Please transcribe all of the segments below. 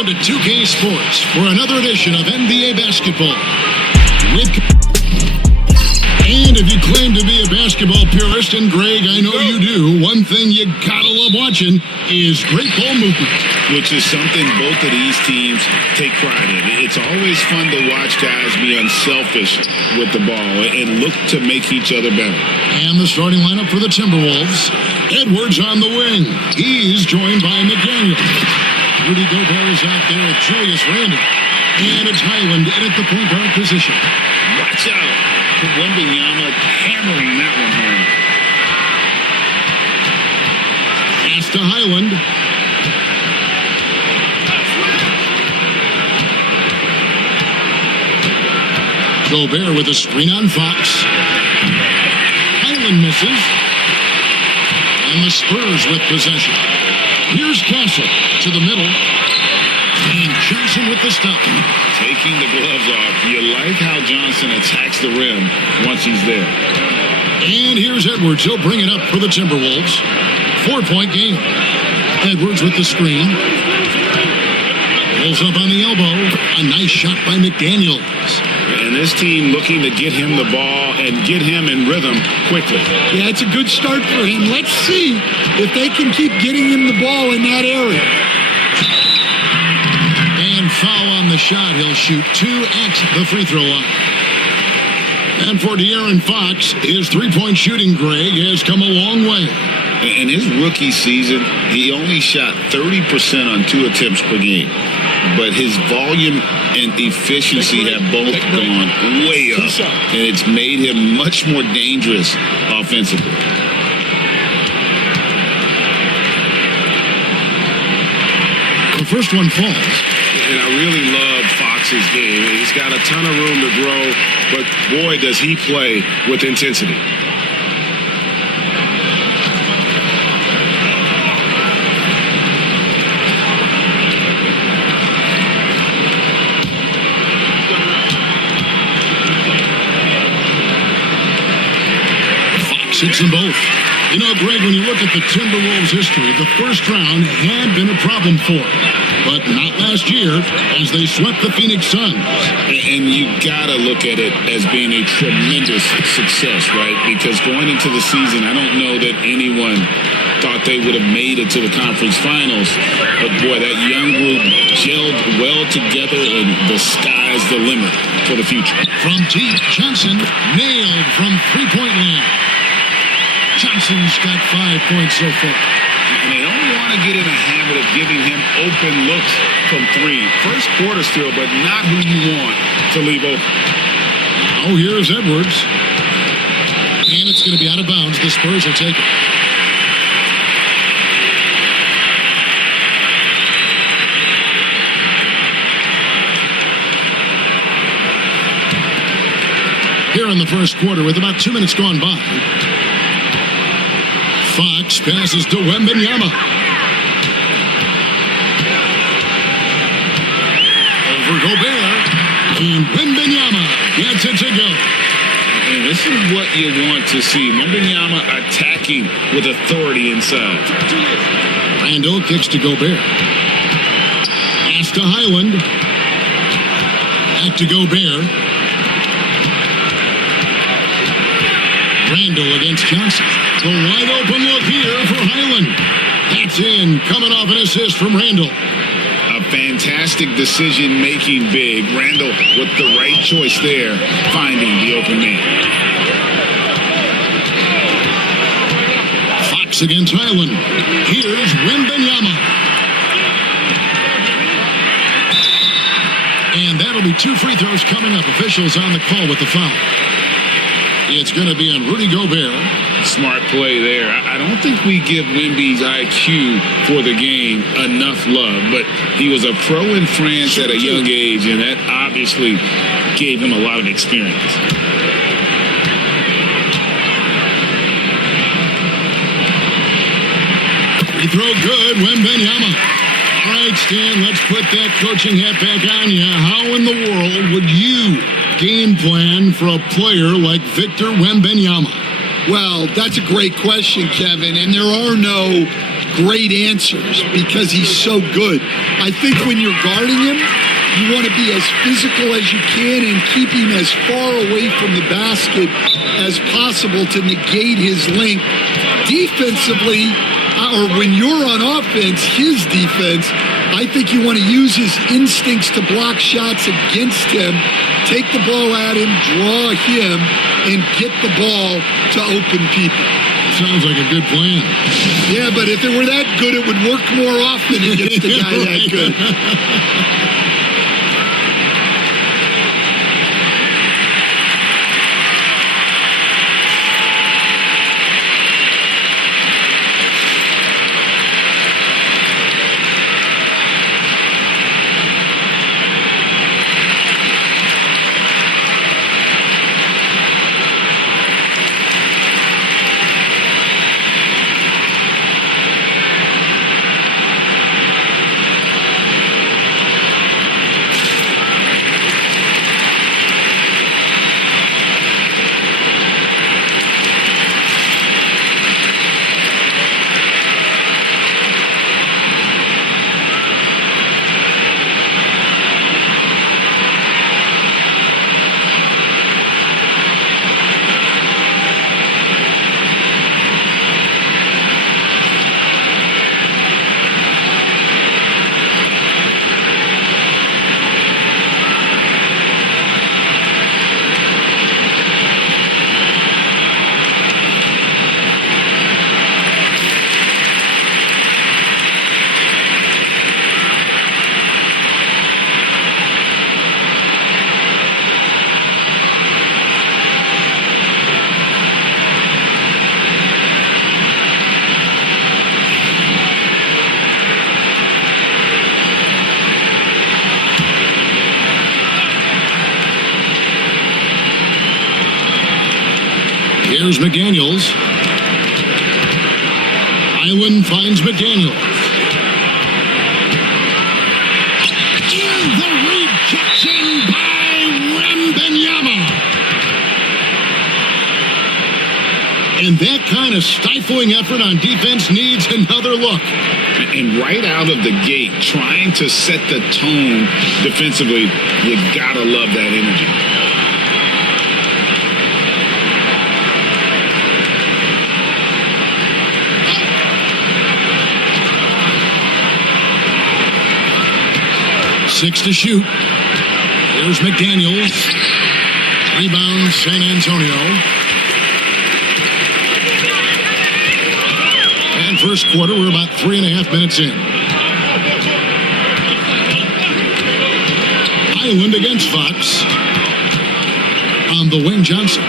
Welcome to 2K Sports for another edition of NBA basketball. And if you claim to be a basketball purist, and Greg, I know you do, one thing you gotta love watching is great ball movement. Which is something both of these teams take pride in. It's always fun to watch guys be unselfish with the ball and look to make each other better. And the starting lineup for the Timberwolves. Edwards on the wing. He's joined by McDaniel. Rudy Gobert is out there with Julius Randle. And it's Highland in at the point guard position. Watch out. Wembanyama hammering that one home. Pass to Highland. Gobert with a screen on Fox. Highland misses. And the Spurs with possession. Here's Castle to the middle. And Johnson with the stop. Taking the gloves off. You like how Johnson attacks the rim once he's there. And here's Edwards. He'll bring it up for the Timberwolves. 4-point game. Edwards with the screen. Pulls up on the elbow. A nice shot by McDaniels. And this team looking to get him the ball and get him in rhythm quickly. Yeah, it's a good start for him. Let's see if they can keep getting him the ball in that area. And foul on the shot. He'll shoot 2 at the free throw line. And for De'Aaron Fox, his three-point shooting, Greg, has come a long way. In his rookie season, he only shot 30% on 2 attempts per game. But his volume and efficiency have both gone way up. And it's made him much more dangerous offensively. The first one falls. And I really love Fox's game. He's got a ton of room to grow, but boy, does he play with intensity. Fox hits them both. You know, Greg, when you look at the Timberwolves' history, the first round had been a problem for them. But not last year, as they swept the Phoenix Suns. And you gotta look at it as being a tremendous success, right? Because going into the season, I don't know that anyone thought they would have made it to the conference finals. But boy, that young group gelled well together, and the sky's the limit for the future. From deep, Johnson nailed from three-point land. Johnson's got 5 points so far. And they don't want to get in a habit of giving him open looks from 3. First quarter still, but not who you want to leave open. Now here's Edwards. And it's going to be out of bounds. The Spurs will take it. Here in the first quarter with about 2 minutes gone by. Fox passes to Wembanyama. Over Gobert. And Wembanyama gets it to go. And this is what you want to see. Wembanyama attacking with authority inside. Randle kicks to Gobert. Pass to Highland. Back to Gobert. Randle against Johnson. The wide open look here for Highland. That's in, coming off an assist from Randle. A fantastic decision-making big. Randle with the right choice there, finding the open man. Fox against Highland. Here's Wembanyama. And that'll be 2 free throws coming up. Officials on the call with the foul. It's going to be on Rudy Gobert. Smart play there. I don't think we give Wemby's IQ for the game enough love, but he was a pro in France at a young age, and that obviously gave him a lot of experience. Free throw good, Wembanyama. All right, Stan, let's put that coaching hat back on you. How in the world would you game plan for a player like Victor Wembanyama? Well, that's a great question, Kevin, and there are no great answers because he's so good. I think when you're guarding him, you want to be as physical as you can and keep him as far away from the basket as possible to negate his length. Defensively, or when you're on offense, his defense, I think you want to use his instincts to block shots against him, take the ball at him, draw him, and get the ball to open people. Sounds like a good plan. Yeah, but if it were that good, it would work more often against a guy that good. Here's McDaniels. Island finds McDaniels. And the rejection by Wembanyama. And that kind of stifling effort on defense needs another look. And right out of the gate, trying to set the tone defensively, you gotta love that energy. Six to shoot. Here's McDaniels. Rebound, San Antonio. And first quarter, we're about 3.5 minutes in. Island against Fox. On the wing, Johnson.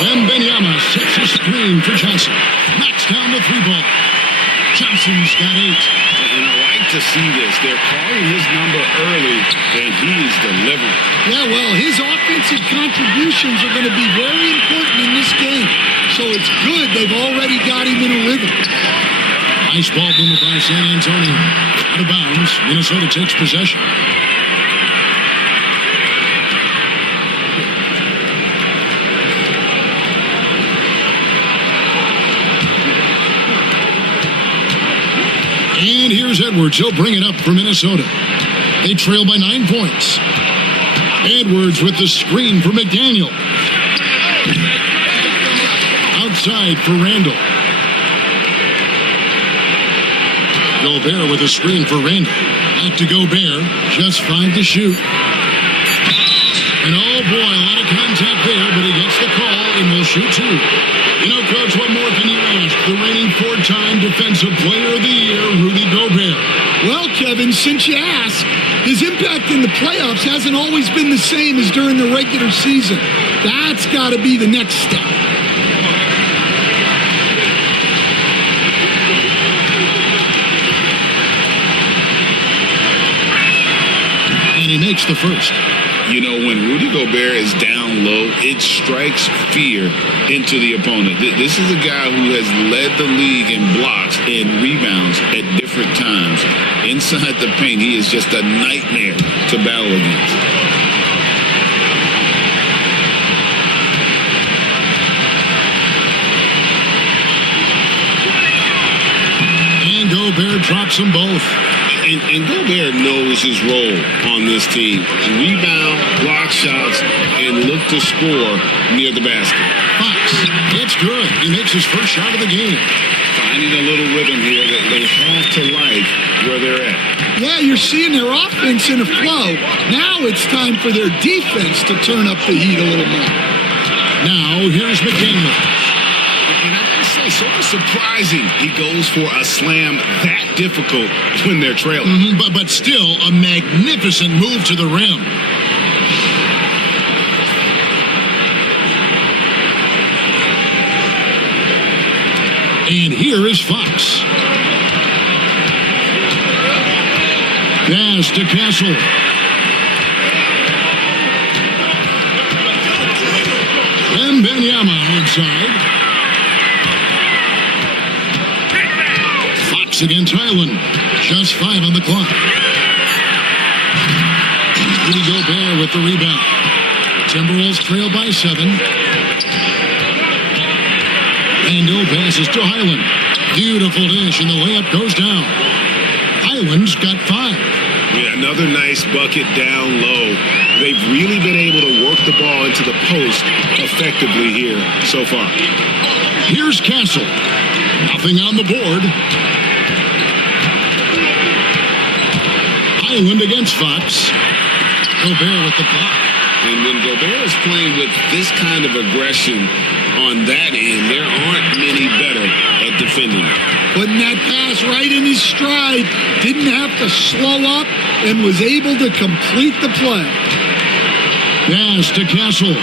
Wembanyama sets a screen for Johnson. Knocks down the three ball. Johnson's got 8. And I like to see this. They're calling his number early, and he's delivering. Yeah, well, his offensive contributions are going to be very important in this game. So it's good they've already got him in a rhythm. Nice ball movement by San Antonio. Out of bounds. Minnesota takes possession. And here's Edwards. He'll bring it up for Minnesota. They trail by 9 points. Edwards with the screen for McDaniel. Outside for Randall. Gobert with a screen for Randall. Back to Gobert. Just 5 to shoot. And oh boy, a lot of contact there, but he gets the call and will shoot 2. You know, Coach, what more can you ask? The reigning 4-time Defensive Player of the Year, Rudy Gobert. Well, Kevin, since you asked, his impact in the playoffs hasn't always been the same as during the regular season. That's got to be the next step. And he makes the first. You know, when Rudy Gobert is down low, it strikes fear into the opponent. This is a guy who has led the league in blocks and rebounds at different times. Inside the paint, he is just a nightmare to battle against. drops them both. And Gobert knows his role on this team. Rebound, block shots, and look to score near the basket. Fox, it's good. He makes his first shot of the game. Finding a little rhythm here that they have to like where they're at. Yeah, you're seeing their offense in a flow. Now it's time for their defense to turn up the heat a little more. Now, here's McDaniel. And I gotta say, sort of surprising he goes for a slam that difficult when they're trailing. But still, a magnificent move to the rim. And here is Fox. Pass to Castle. And Benyama outside. Fox against Highland. Just 5 on the clock. Rudy Gobert with the rebound. Timberwolves trail by 7. Randall passes to Highland. Beautiful dish, and the layup goes down. Highland's got 5. Yeah, another nice bucket down low. They've really been able to work the ball into the post effectively here so far. Here's Castle. Nothing on the board. Highland against Fox. Gobert with the block. And when Gobert is playing with this kind of aggression on that end, there aren't many better at defending it. Putting that pass right in his stride. Didn't have to slow up and was able to complete the play. Pass to Castle.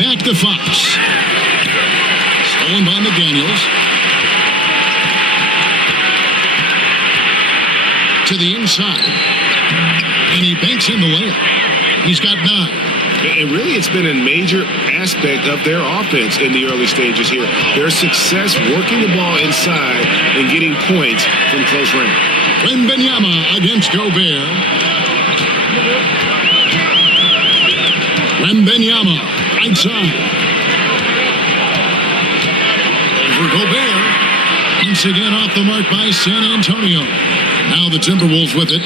Back to Fox. Stolen by McDaniels. To the inside. And he banks in the layup. He's got 9. And really, it's been a major aspect of their offense in the early stages here. Their success working the ball inside and getting points from close range. Wembanyama against Gobert. Wembanyama, right side. Over Gobert. Once again off the mark by San Antonio. Now the Timberwolves with it.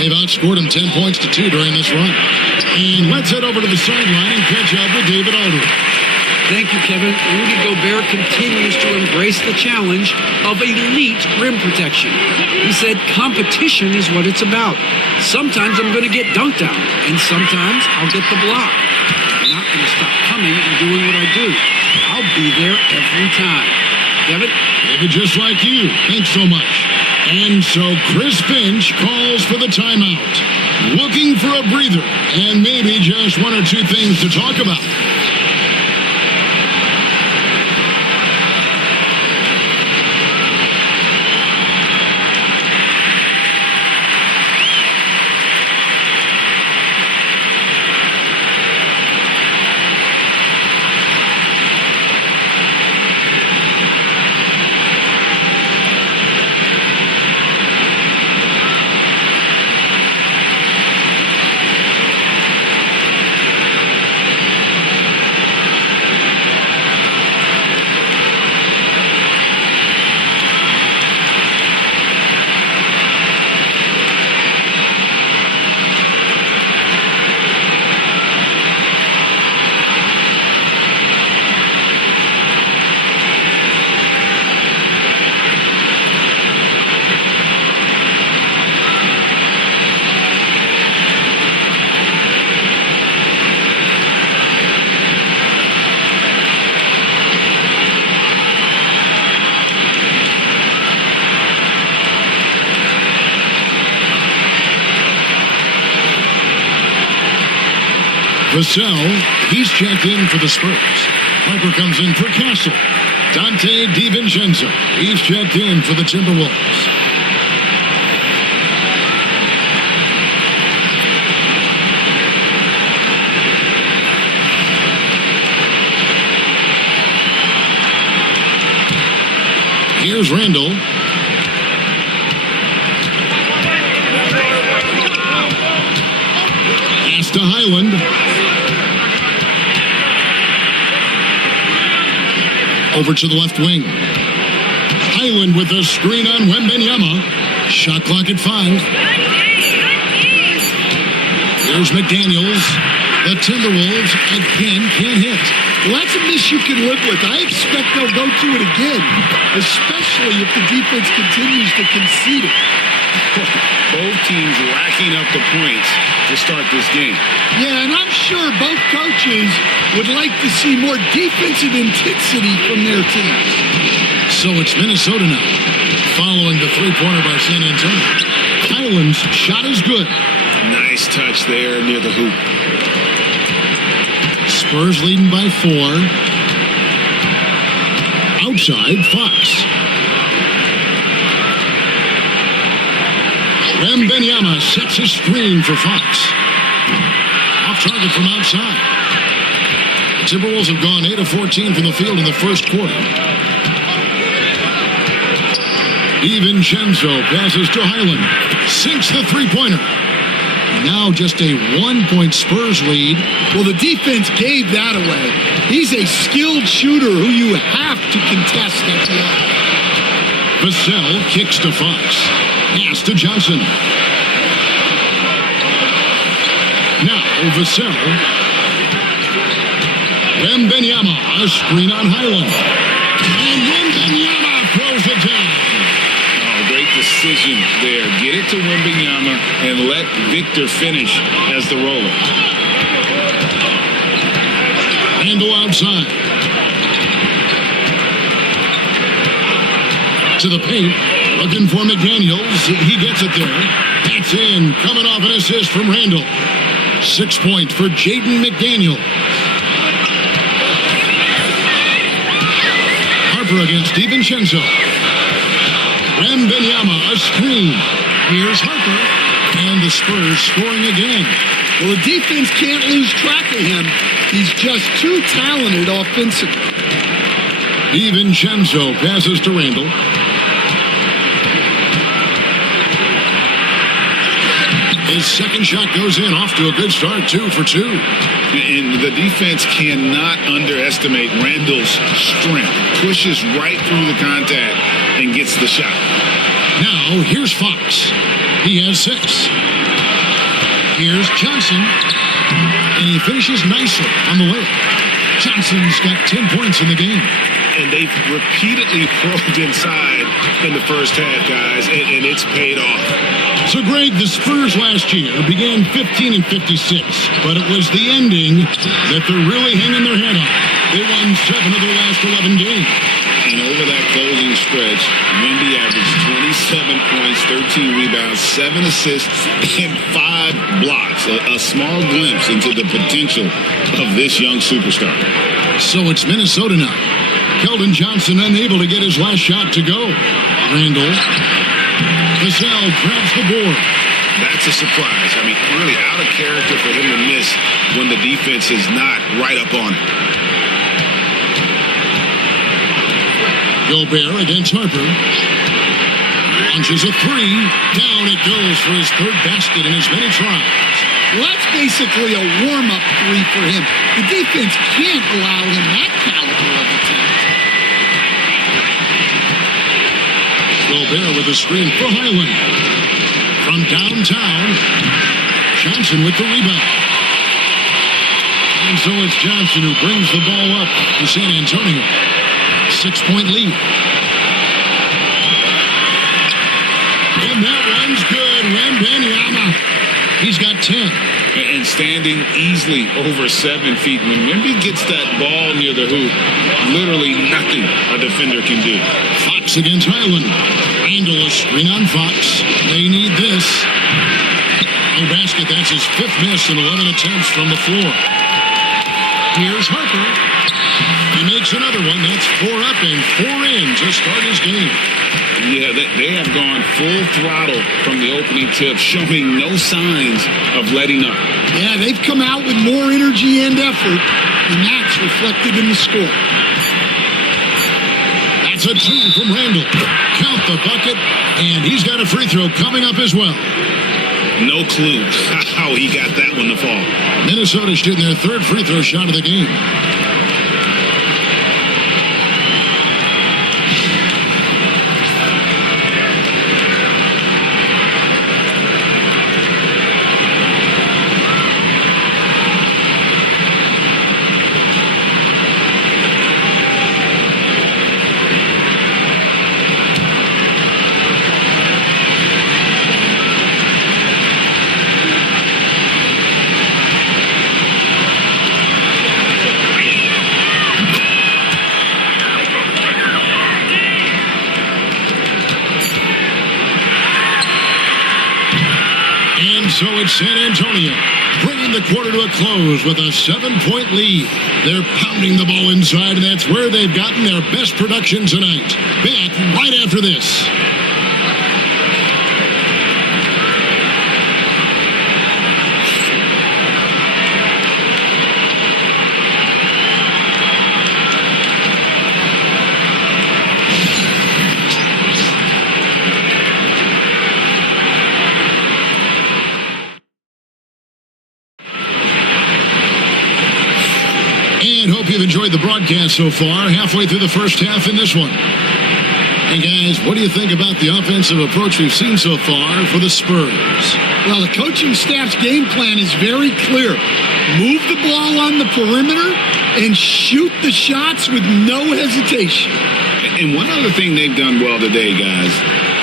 They've outscored them 10 points to 2 during this run. And let's head over to the sideline and catch up with David Aldridge. Thank you, Kevin. Rudy Gobert continues to embrace the challenge of elite rim protection. He said competition is what it's about. Sometimes I'm going to get dunked on, and sometimes I'll get the block. I'm not going to stop coming and doing what I do. I'll be there every time. Kevin? David, just like you. Thanks so much. And so Chris Finch calls for the timeout. Looking for a breather and maybe just 1 or 2 things to talk about. Vassell, he's checked in for the Spurs. Harper comes in for Castle. Dante DiVincenzo, he's checked in for the Timberwolves. Here's Randall. Pass to Highland. Over to the left wing. Highland with a screen on Wembanyama. Shot clock at 5. Here's McDaniels. The Timberwolves again can't hit. Well, that's a miss you can live with. I expect they'll go to it again, especially if the defense continues to concede it. Both teams racking up the points to start this game. Yeah, and I'm sure both coaches would like to see more defensive intensity from their teams. So it's Minnesota now, following the three-pointer by San Antonio. Highland's shot is good. Nice touch there near the hoop. Spurs leading by 4. Outside, Fox. Wembanyama sets his screen for Fox. Off target from outside. The Timberwolves have gone 8 of 14 from the field in the first quarter. DiVincenzo passes to Highland. Sinks the three-pointer. Now just a 1-point Spurs lead. Well, the defense gave that away. He's a skilled shooter who you have to contest at the arc. Vassell kicks to Fox. Pass to Johnson. Now Vassell. Wembanyama, a screen on Highland. And Wembanyama throws it down. Great decision there. Get it to Wembanyama and let Victor finish as the roller. Handle outside. To the paint. Looking for McDaniels. He gets it there. That's in. Coming off an assist from Randall. 6 points for Jaden McDaniel. Harper against DiVincenzo. Wembanyama, a screen. Here's Harper. And the Spurs scoring again. Well, the defense can't lose track of him. He's just too talented offensively. DiVincenzo passes to Randall. His second shot goes in, off to a good start, 2 for 2. And the defense cannot underestimate Randall's strength. Pushes right through the contact and gets the shot. Now, here's Fox. He has 6. Here's Johnson. And he finishes nicely on the layup. Johnson's got 10 points in the game. And they've repeatedly probed inside in the first half, guys, and it's paid off. So, Greg, the Spurs last year began 15 and 56, but it was the ending that they're really hanging their head on. They won 7 of their last 11 games. And over that closing stretch, Wemby averaged 27 points, 13 rebounds, 7 assists, and 5 blocks. A small glimpse into the potential of this young superstar. So it's Minnesota now. Keldon Johnson unable to get his last shot to go. Randall. Vassell grabs the board. That's a surprise. I mean, really out of character for him to miss when the defense is not right up on it. Gobert against Harper. Launches a 3. Down it goes for his third basket in as many tries. Well, that's basically a warm-up 3 for him. The defense can't allow him that caliber of attempt. Gobert with a screen for Highland. From downtown, Johnson with the rebound. And so it's Johnson who brings the ball up to San Antonio. 6-point lead. And that one's good. Wembanyama. He's got 10. And standing easily over 7 feet. When Wemby gets that ball near the hoop, literally nothing a defender can do. Fox against Highland. Randall a screen on Fox. They need this. No basket. That's his 5th miss in 11 attempts from the floor. Here's Harper. He makes another one. That's 4 up and 4 in to start his game. Yeah, they have gone full throttle from the opening tip, showing no signs of letting up. Yeah, they've come out with more energy and effort, and that's reflected in the score. That's a 2 from Randall. Count the bucket, and he's got a free throw coming up as well. No clue how he got that one to fall. Minnesota shooting their 3rd free throw shot of the game. So it's San Antonio bringing the quarter to a close with a 7-point lead. They're pounding the ball inside, and that's where they've gotten their best production tonight. Back right after this. And hope you've enjoyed the broadcast so far. Halfway through the first half in this one. Hey guys, what do you think about the offensive approach we've seen so far for the Spurs? Well, the coaching staff's game plan is very clear. Move the ball on the perimeter and shoot the shots with no hesitation. And one other thing they've done well today, guys,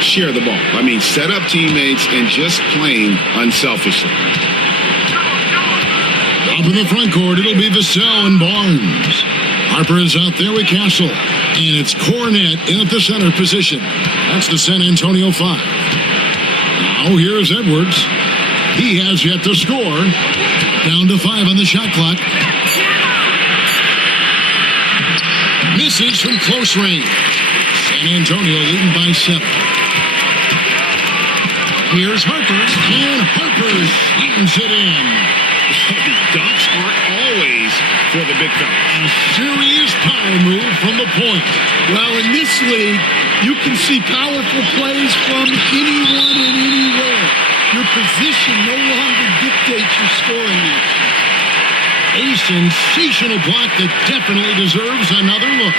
share the ball. I mean, set up teammates and just playing unselfishly. Up in the front court, it'll be Vassell and Barnes. Harper is out there with Castle. And it's Cornette in at the center position. That's the San Antonio 5. Now here's Edwards. He has yet to score. Down to 5 on the shot clock. Misses from close range. San Antonio leading by 7. Here's Harper. And Harper slams it in. Dunks aren't always for the big fella. A serious power move from the point. Well, in this league, you can see powerful plays from anyone and anywhere. Your position no longer dictates your scoring action. A sensational block that definitely deserves another look.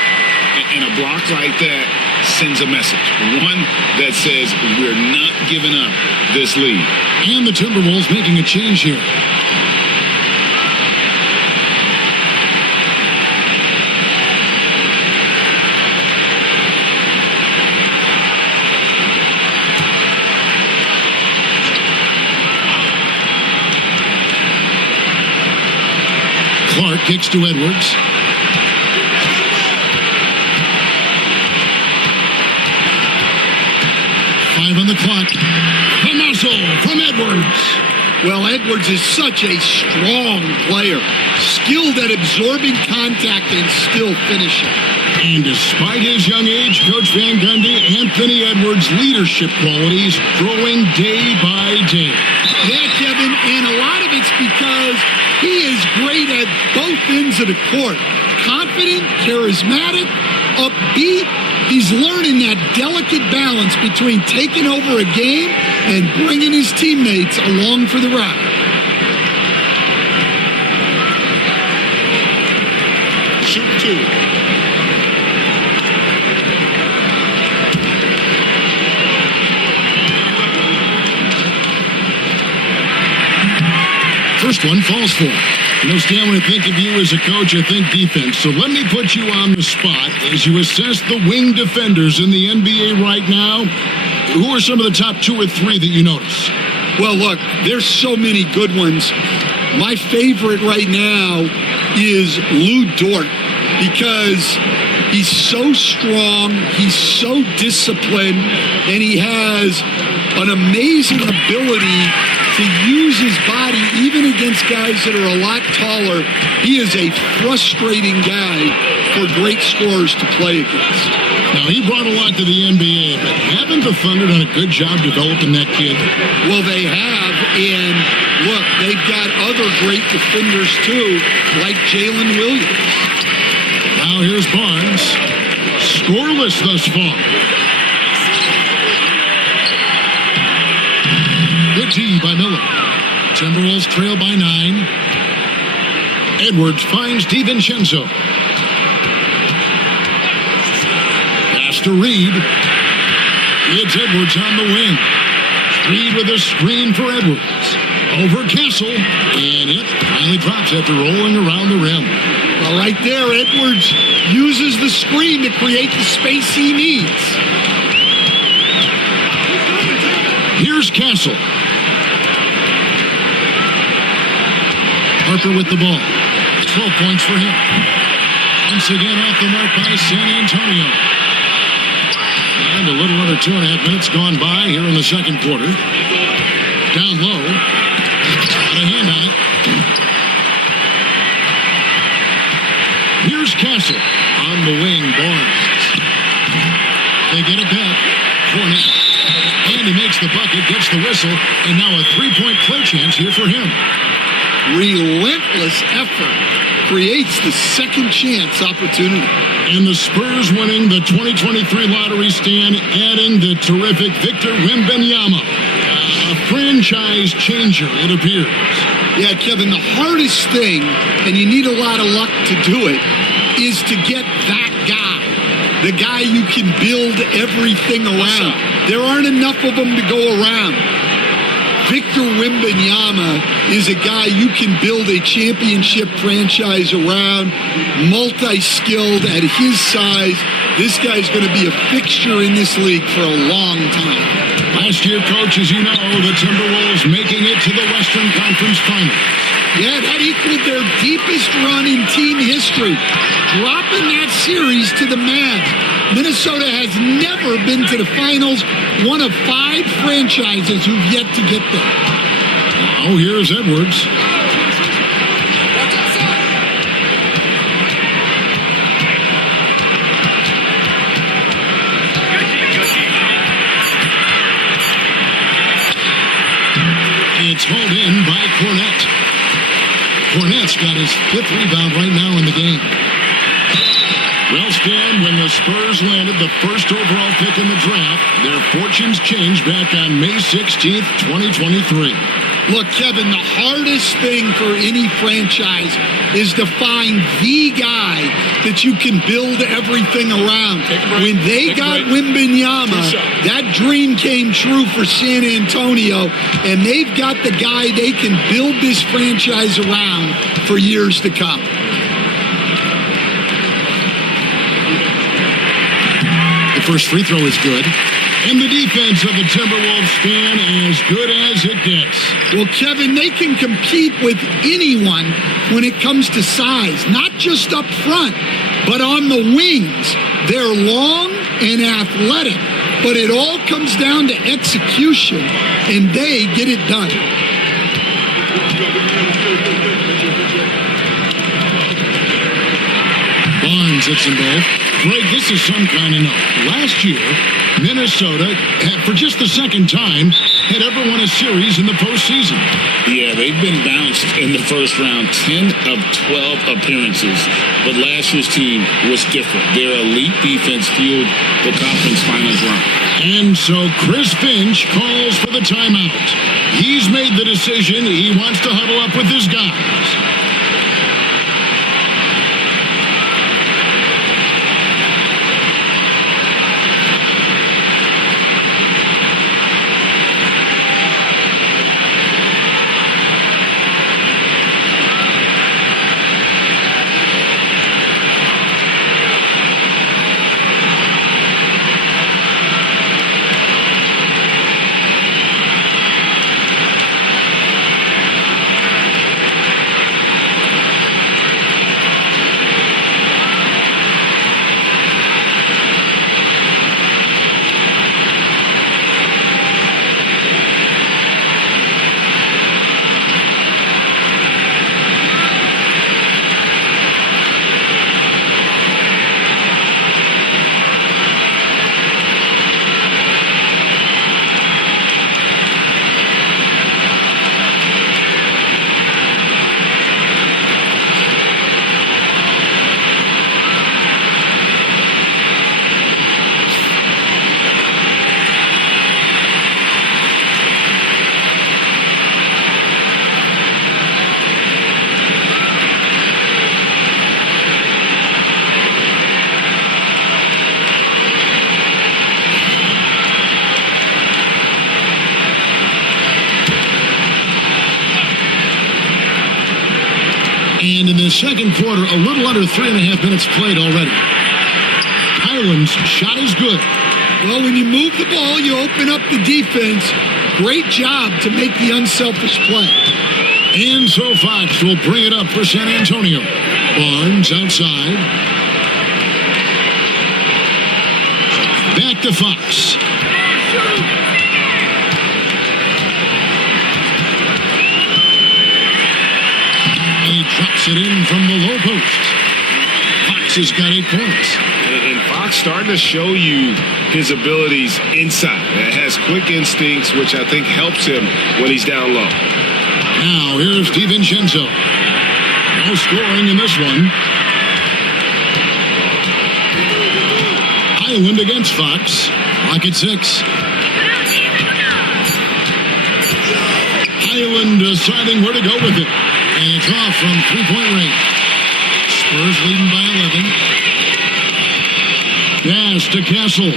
And a block like that sends a message. One that says we're not giving up this lead. And the Timberwolves making a change here. Clark kicks to Edwards. 5 on the clock. A muscle from Edwards. Well, Edwards is such a strong player, skilled at absorbing contact and still finishing. And despite his young age, Coach Van Gundy, Anthony Edwards' leadership qualities growing day by day. Yeah, Kevin, and a lot of it's because he is great at both ends of the court. Confident, charismatic, upbeat. He's learning that delicate balance between taking over a game and bringing his teammates along for the ride. Shoot 2. First one falls for. You know, Stan, when I think of you as a coach, I think defense. So let me put you on the spot as you assess the wing defenders in the NBA right now. Who are some of the top 2 or 3 that you notice? Well, look, there's so many good ones. My favorite right now is Lou Dort because he's so strong, he's so disciplined, and he has an amazing ability to use his body even against guys that are a lot taller. He is a frustrating guy for great scorers to play against. Now, he brought a lot to the NBA, but haven't the Thunder done a good job developing that kid? Well, they have, and look, they've got other great defenders too, like Jalen Williams. Now here's Barnes. Scoreless thus far. Good D by Miller. Timberwolves trail by 9. Edwards finds DiVincenzo. Pass to Reed. It's Edwards on the wing. Reed with a screen for Edwards. Over Castle. And it finally drops after rolling around the rim. Well, right there, Edwards uses the screen to create the space he needs. Here's Castle. Harper with the ball. 12 points for him. Once again off the mark by San Antonio. And a little under 2.5 minutes gone by here in the second quarter. Down low. whistle. On the wing, Barnes. They get it back. Fournette. And he makes the bucket, gets the whistle, and now a three-point play chance here for him. Relentless effort creates the second chance opportunity. And the Spurs winning the 2023 lottery, Stan, adding the terrific Victor Wembanyama. A franchise changer, it appears. Yeah, Kevin, the hardest thing, and you need a lot of luck to do it, is to get that guy. The guy you can build everything around. There aren't enough of them to go around. Victor Wembanyama is a guy you can build a championship franchise around, multi-skilled at his size. This guy's going to be a fixture in this league for a long time. Last year, Coach, as you know, the Timberwolves making it to the Western Conference Finals. Yeah, that equaled their deepest run in team history, dropping that series to the Mavs. Minnesota has never been to the finals, one of 5 franchises who've yet to get there. Now here's Edwards. It's hauled in by Cornette. Cornette's got his 5th rebound right now in the game. Well, Stan, when the Spurs landed the first overall pick in the draft, their fortunes changed back on May 16th, 2023. Look, Kevin, the hardest thing for any franchise is to find the guy that you can build everything around. When they got Wembanyama, that dream came true for San Antonio, and they've got the guy they can build this franchise around for years to come. The first free throw is good. And the defense of the Timberwolves, Stan, as good as it gets. Well, Kevin, they can compete with anyone when it comes to size, not just up front, but on the wings. They're long and athletic, but it all comes down to execution, and they get it done. Barnes hits them both. Greg, this is some kind of note. Last year, Minnesota, for just the second time, had ever won a series in the postseason. Yeah, they've been bounced in the first round, 10 of 12 appearances. But last year's team was different. Their elite defense fueled the conference finals run. And so Chris Finch calls for the timeout. He's made the decision. He wants to huddle up with his guys. And in the second quarter, a little under 3.5 minutes played already. Highland's shot is good. Well, when you move the ball, you open up the defense. Great job to make the unselfish play. And so Fox will bring it up for San Antonio. Barnes outside. Back to Fox. He drops it in from the low post. Fox Fox has got 8 points. And Fox starting to show you his abilities inside. Has quick instincts, which I think helps him when he's down low. Now, here's DiVincenzo. No scoring in this one. Highland against Fox. Clock at 6. Highland deciding where to go with it. And it's off from three-point range. Spurs leading by 11. Pass to Castle.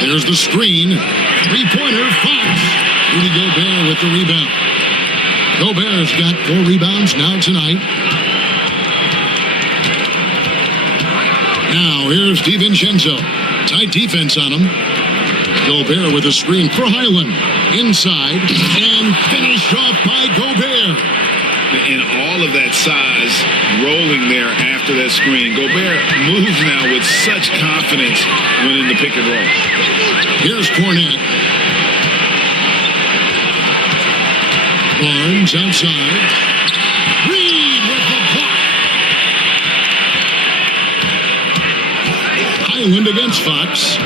There's the screen. Three-pointer, Fox. Rudy Gobert with the rebound. Gobert's got 4 rebounds now tonight. Now, here's DiVincenzo. Tight defense on him. Gobert with a screen for Highland. Inside. And finished off by Gobert. And all of that size rolling there after that screen. Gobert moves now with such confidence when in the pick and roll. Here's Cornette. Barnes outside. Reed with the block. Highland against Fox.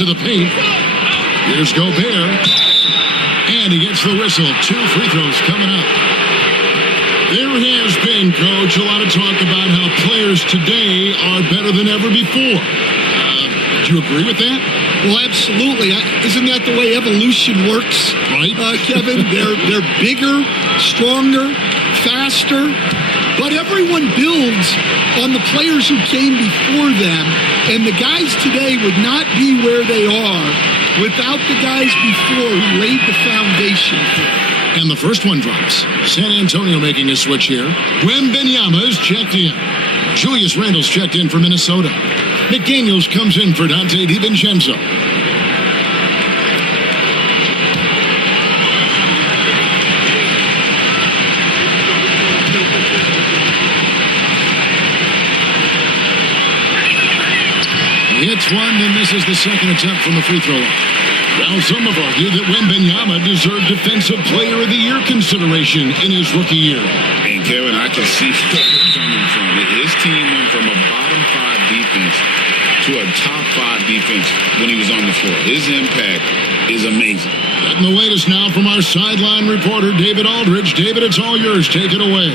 To the paint. Here's Gobert. And he gets the whistle. 2 free throws coming up. There has been, Coach, a lot of talk about how players today are better than ever before. Do you agree with that? Well, absolutely. Isn't that the way evolution works? Right. Kevin, they're bigger, stronger, faster, but everyone builds on the players who came before them, and the guys today would not be where they are without the guys before who laid the foundation for it. And the first one drops. San Antonio making a switch here. Wembanyama's checked in. Julius Randle's checked in for Minnesota. McDaniels comes in for Dante DiVincenzo. He hits one, then misses the second attempt from the free throw line. Well, some have argued that Wembanyama deserved Defensive Player of the Year consideration in his rookie year. And Kevin, I can see where they're coming from. His team went from a bottom 5 defense to a top 5 defense when he was on the floor. His impact is amazing. Getting the latest now from our sideline reporter, David Aldridge. David, it's all yours. Take it away.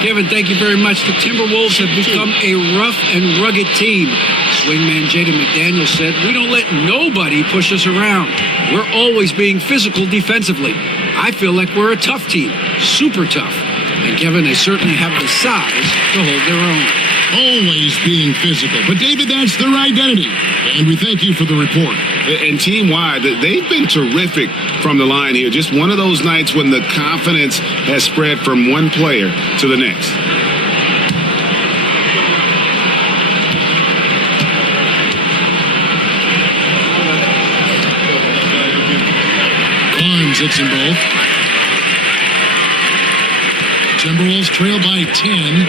Kevin, thank you very much. The Timberwolves have become a rough and rugged team. Swingman Jaden McDaniels said, "We don't let nobody push us around. We're always being physical defensively. I feel like we're a tough team, super tough." And Kevin, they certainly have the size to hold their own. Always being physical. But David, that's their identity. And we thank you for the report. And team-wide, they've been terrific from the line here. Just one of those nights when the confidence has spread from one player to the next. Barnes hits them both. Timberwolves trail by 10.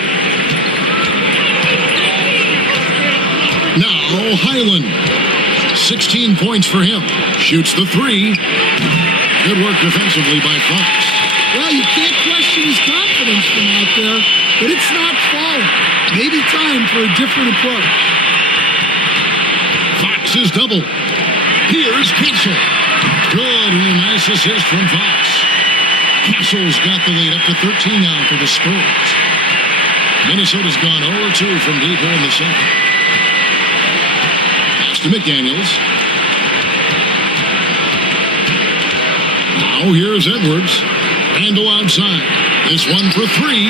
Now Highland. 16 points for him. Shoots the 3. Good work defensively by Fox. Well, you can't question his confidence from out there, but it's not falling. Maybe time for a different approach. Fox is double. Here's Castle. Good and a nice assist from Fox. Castle's got the lead up to 13 now for the Spurs. Minnesota's gone 0-2 from deep here in the second. Pass to McDaniels. Now here's Edwards. Randle outside. This one for 3.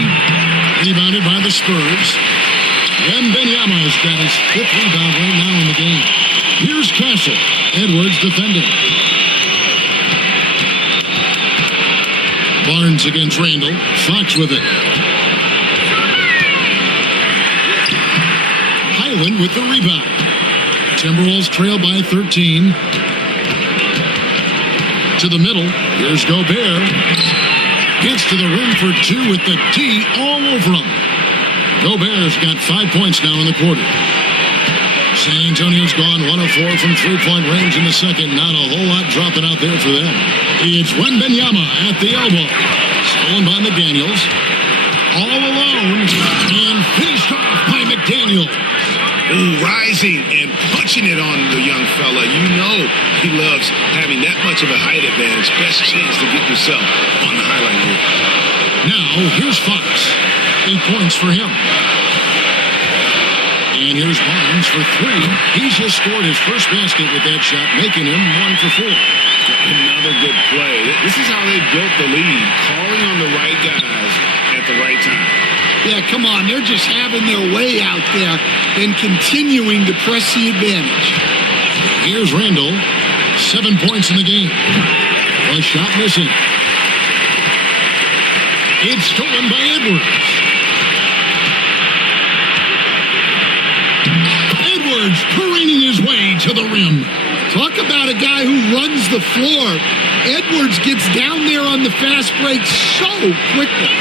Rebounded by the Spurs. Wembanyama's got his 5th rebound right now in the game. Here's Castle. Edwards defending. Barnes against Randle. Fox with it. Highland with the rebound. Timberwolves trail by 13. To the middle. Here's Gobert. Gets to the rim for 2 with the D all over him. Gobert's got 5 points now in the quarter. San Antonio's gone 1 of 4 from three-point range in the second. Not a whole lot dropping out there for them. It's Wembanyama at the elbow. Stolen by McDaniels. all alone and finished off by McDaniel. Ooh, rising and punching it on the young fella. You know he loves having that much of a height advantage. Best chance to get yourself on the highlight reel. Now, here's Fox. 8 points for him. And here's Barnes for 3. He's just scored his first basket with that shot, making him 1 for 4. Another good play. This is how they built the lead, calling on the right guys at the right time. Yeah, come on. They're just having their way out there and continuing to press the advantage. Here's Randall. 7 points in the game. A shot missing. It's stolen by Edwards. Edwards careening his way to the rim. Talk about a guy who runs the floor. Edwards gets down there on the fast break so quickly.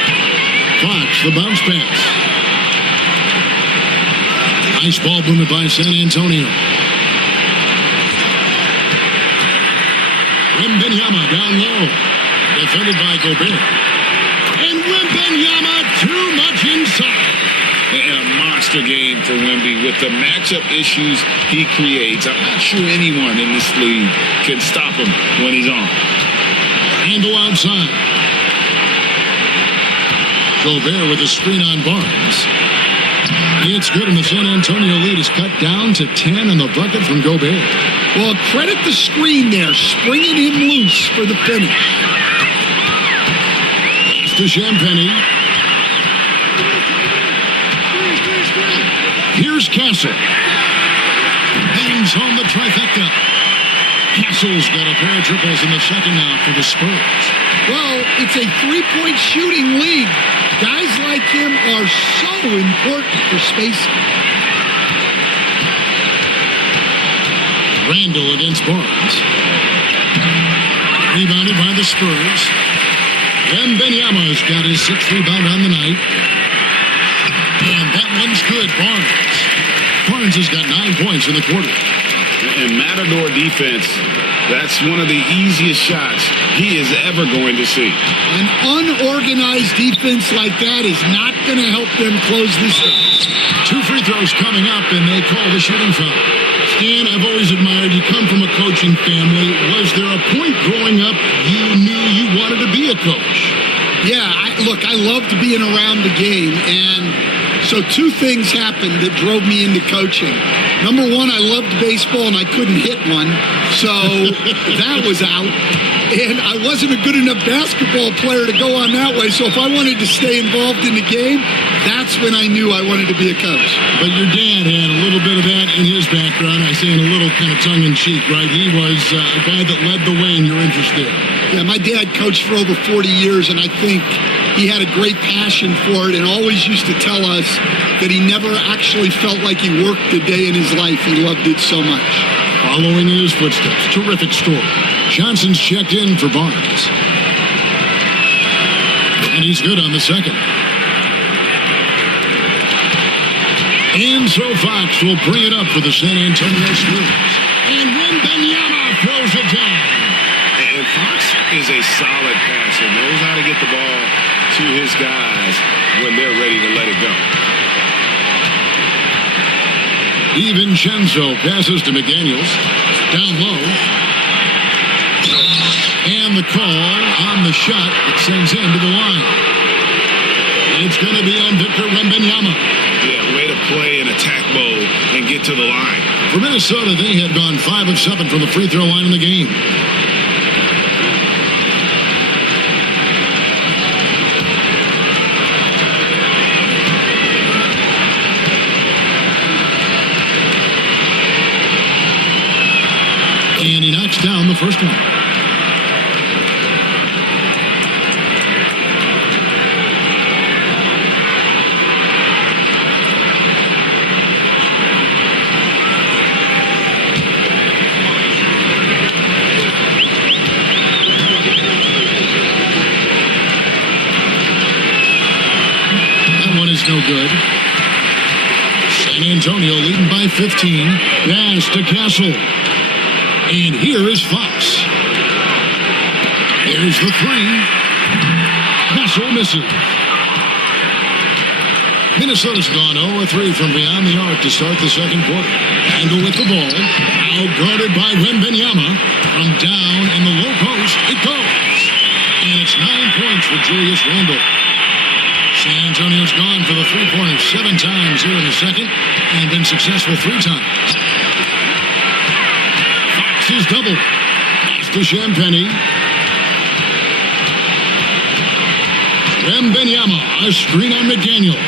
Fox, the bounce pass. Nice ball movement by San Antonio. Wembanyama down low. Defended by Gobert. And Wembanyama too much inside. And a monster game for Wemby with the matchup issues he creates. I'm not sure anyone in this league can stop him when he's on. Handle outside. Gobert with a screen on Barnes. It's good, and the San Antonio lead is cut down to 10 on the bucket from Gobert. Well, credit the screen there, springing him loose for the finish. Pass to Champagny. Here's Castle. Bangs home the trifecta. Castle's got a pair of triples in the second half for the Spurs. Well, it's a three-point shooting league. Guys like him are so important for spacing. Randall against Barnes. Rebounded by the Spurs. Wembanyama's got his 6th rebound on the night. And that one's good. Barnes has got 9 points in the quarter. And Matador defense, that's one of the easiest shots he is ever going to see. An unorganized defense like that is not going to help them close this game. 2 free throws coming up, and they call the shooting foul. Stan, I've always admired you. Come from a coaching family. Was there a point growing up you knew you wanted to be a coach? Yeah, look, I loved being around the game, and so 2 things happened that drove me into coaching. Number 1, I loved baseball and I couldn't hit one, so that was out. And I wasn't a good enough basketball player to go on that way, so if I wanted to stay involved in the game, that's when I knew I wanted to be a coach. But your dad had a little bit of that in his background. I say in a little kind of tongue-in-cheek, right? He was a guy that led the way in your interest there. Yeah, my dad coached for over 40 years, and I think he had a great passion for it and always used to tell us that he never actually felt like he worked a day in his life. He loved it so much. Following in his footsteps. Terrific story. Johnson's checked in for Barnes. And he's good on the second. And so Fox will bring it up for the San Antonio Spurs. And Wembanyama throws it down. And Fox is a solid passer, knows how to get the ball to his guys when they're ready to let it go. DiVincenzo passes to McDaniels. Down low. And the call on the shot that sends him to the line. It's going to be on Victor Wembanyama. Yeah, way to play an attack mode and get to the line. For Minnesota, they had gone 5 of 7 from the free throw line in the game. And he knocks down the first one. That one is no good. San Antonio leading by 15. Pass to Castle. And here is Fox. There's the 3. Castle misses. Minnesota's gone 0-3 from beyond the arc to start the second quarter. Randle with the ball. Now guarded by Wembanyama. From down in the low post, it goes. And it's 9 points for Julius Randle. San Antonio's gone for the three-pointer 7 times here in the second and been successful 3 times. Fox is doubled. Pass to Champagny. Wembanyama, a screen on McDaniel.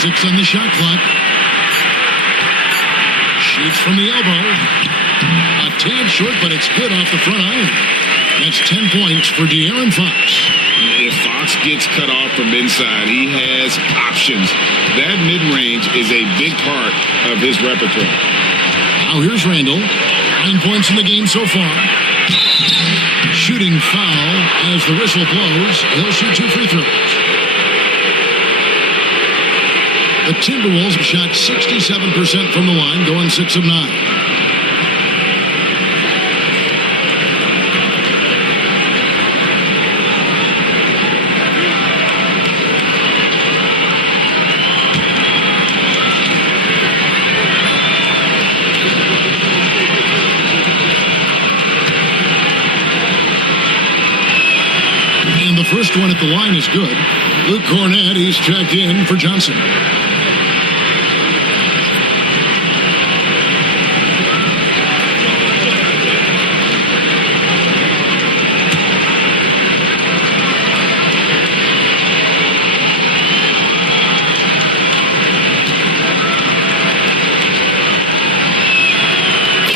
6 on the shot clock. Shoots from the elbow. A tad short, but it's good off the front iron. That's 10 points for De'Aaron Fox. If Fox gets cut off from inside, he has options. That mid-range is a big part of his repertoire. Now here's Randle. 9 points in the game so far. Shooting foul as the whistle blows. He'll shoot 2 free throws. The Timberwolves shot 67% from the line, going 6 of 9. And the first one at the line is good. Luke Cornett, he's checked in for Johnson.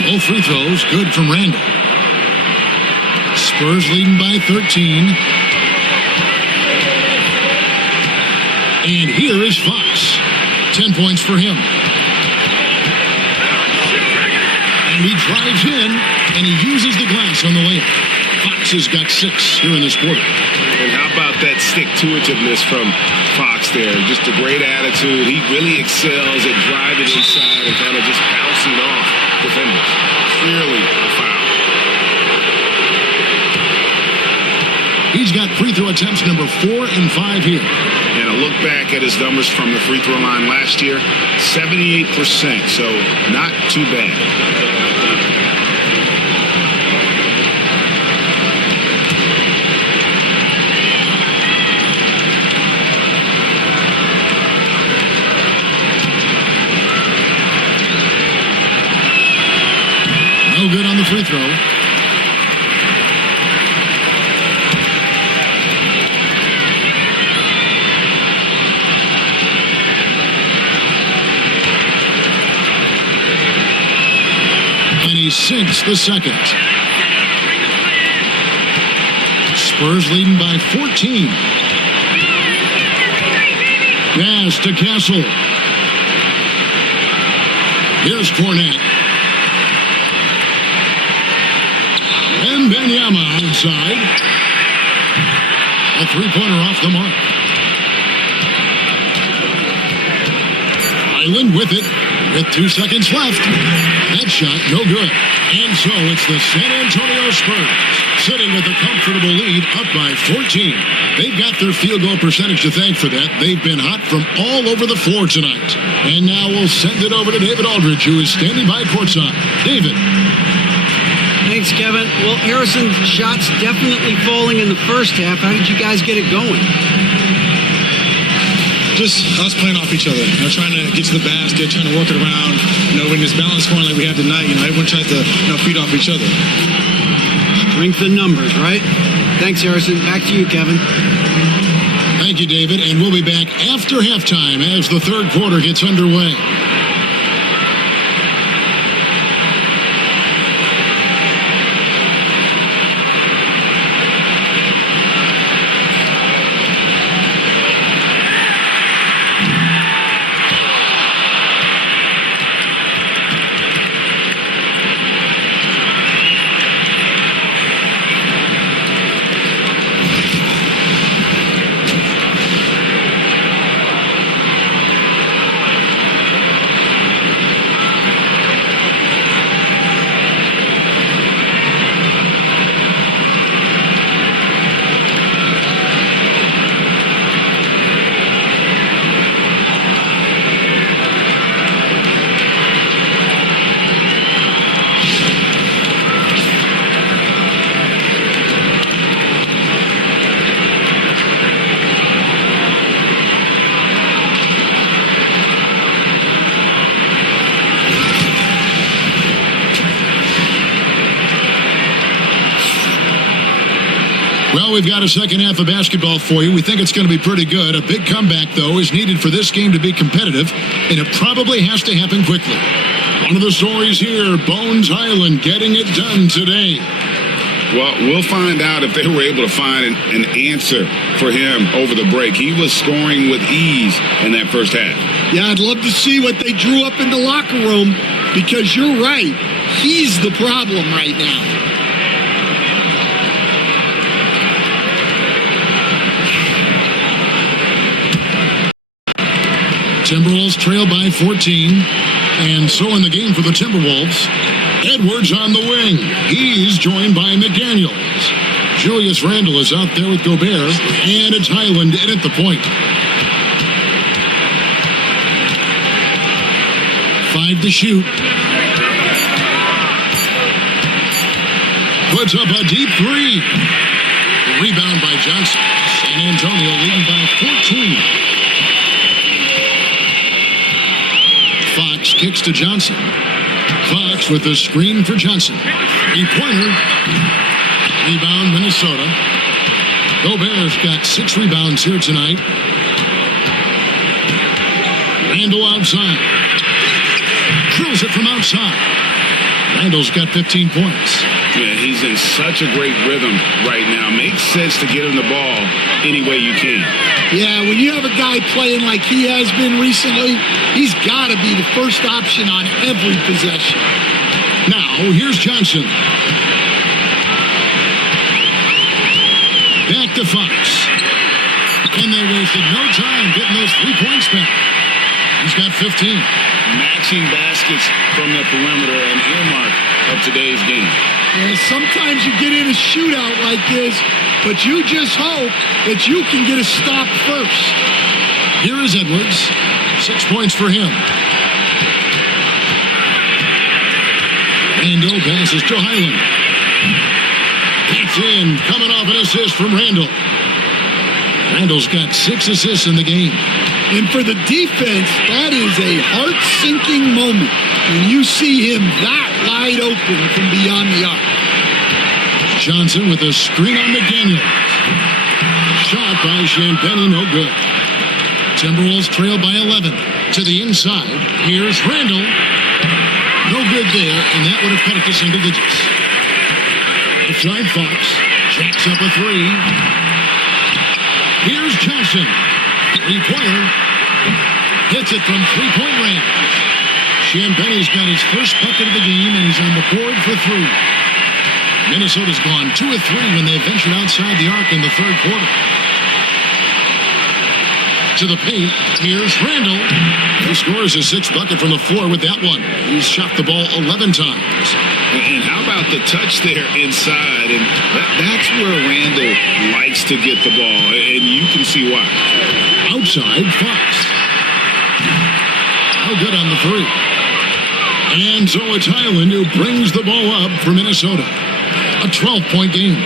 Both free throws good from Randle. Spurs leading by 13. And here is Fox. 10 points for him. And he drives in, and he uses the glass on the layup. Fox has got 6 here in this quarter. And how about that stick-to-itiveness from Fox there? Just a great attitude. He really excels at driving inside and kind of just bouncing off defenders. Clearly a foul. He's got free throw attempts number 4 and 5 here. And a look back at his numbers from the free throw line last year, 78%, so not too bad. No good on the free throw. And he sinks the second. Spurs leading by 14. Pass to Castle. Here's Cornett. Wembanyama outside. A three-pointer off the mark. Island with it. With 2 seconds left. That shot, no good. And so it's the San Antonio Spurs sitting with a comfortable lead up by 14. They've got their field goal percentage to thank for that. They've been hot from all over the floor tonight. And now we'll send it over to David Aldridge, who is standing by courtside. David. Thanks, Kevin. Well, Harrison's shots definitely falling in the first half. How did you guys get it going? Just us playing off each other, trying to get to the basket, trying to work it around. In this balance scoring like we have tonight, everyone tries to feed off each other. Strength in numbers, right? Thanks, Harrison. Back to you, Kevin. Thank you, David. And we'll be back after halftime as the third quarter gets underway. Well, we've got a second half of basketball for you. We think it's going to be pretty good. A big comeback, though, is needed for this game to be competitive, and it probably has to happen quickly. One of the stories here, Bones Highland getting it done today. Well, we'll find out if they were able to find an answer for him over the break. He was scoring with ease in that first half. Yeah, I'd love to see what they drew up in the locker room, because you're right. He's the problem right now. Timberwolves trail by 14, and so in the game for the Timberwolves, Edwards on the wing. He's joined by McDaniels. Julius Randle is out there with Gobert, and it's Highland in at the point. 5 to shoot. Puts up a deep three. Rebound by Johnson. San Antonio leading by 14. Fox kicks to Johnson. Fox with the screen for Johnson. Three-pointer. Rebound, Minnesota. Gobert's got 6 rebounds here tonight. Randle outside. Drills it from outside. Randle's got 15 points. Yeah, he's in such a great rhythm right now. Makes sense to get him the ball any way you can. Yeah, when you have a guy playing like he has been recently, he's got to be the first option on every possession. Now, here's Johnson. Back to Fox. And they wasted no time getting those 3 points back. He's got 15. Matching baskets from the perimeter, an earmark of today's game. Yeah, sometimes you get in a shootout like this, but you just hope that you can get a stop first. Here is Edwards. 6 points for him. Randle passes to Highland. It's in, coming off an assist from Randle. Randle's got 6 assists in the game. And for the defense, that is a heart-sinking moment when you see him that wide open from beyond the arc. Johnson with a screen on McDaniels. Shot by Champagnie, no good. Timberwolves trail by 11. To the inside, here's Randle. No good there, and that would have cut it to single digits. Outside Fox, jacks up a 3. Here's Johnson. Three-pointer. Hits it from three-point range. Champagnie's got his first bucket of the game, and he's on the board for 3. Minnesota's gone 2 of 3 when they ventured outside the arc in the third quarter. To the paint, here's Randle. He scores his 6th bucket from the floor with that one. He's shot the ball 11 times. And how about the touch there inside? And that's where Randle likes to get the ball, and you can see why. Outside, Fox. No good on the 3. And so it's Highland who brings the ball up for Minnesota. A 12-point game.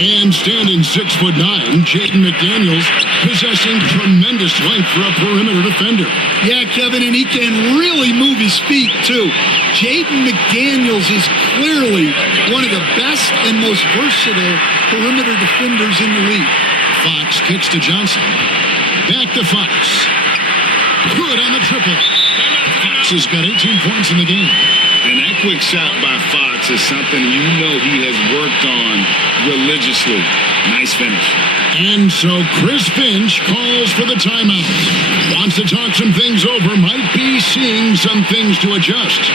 And standing 6'9", Jaden McDaniels possessing tremendous length for a perimeter defender. Yeah, Kevin, and he can really move his feet, too. Jaden McDaniels is clearly one of the best and most versatile perimeter defenders in the league. Fox kicks to Johnson. Back to Fox. Good on the triple. Fox has got 18 points in the game. And that quick shot by Fox is something you know he has worked on religiously. Nice finish. And so Chris Finch calls for the timeout. Wants to talk some things over. Might be seeing some things to adjust.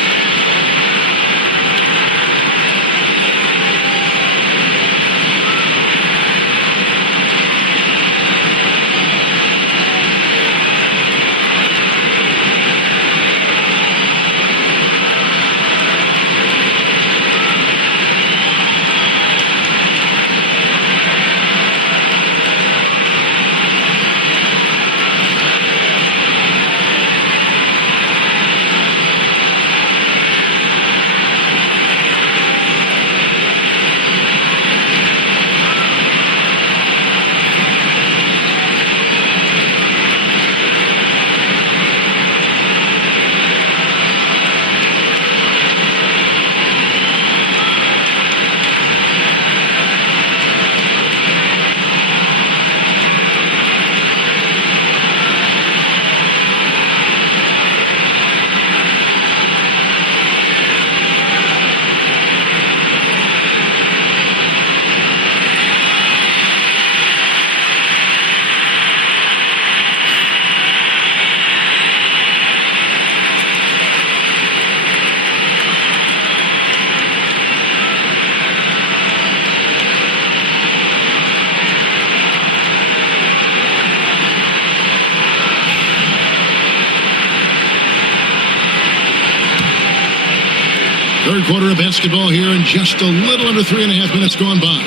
Third quarter of basketball here, and just a little under 3.5 minutes gone by.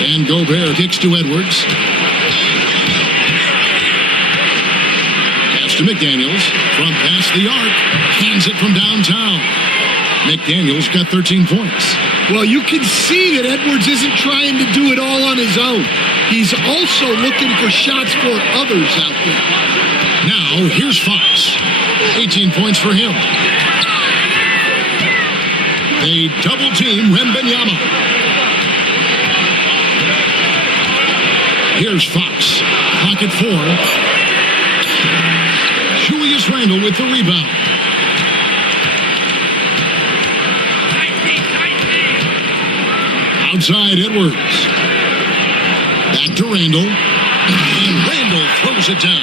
And Gobert kicks to Edwards. Pass to McDaniels. From past the arc. Hands it from downtown. McDaniels got 13 points. Well, you can see that Edwards isn't trying to do it all on his own. He's also looking for shots for others out there. Now, here's Fox. 18 points for him. They double-team Wembanyama. Here's Fox. Clock at 4. Julius Randle with the rebound. Outside Edwards. Back to Randle. And Randle throws it down.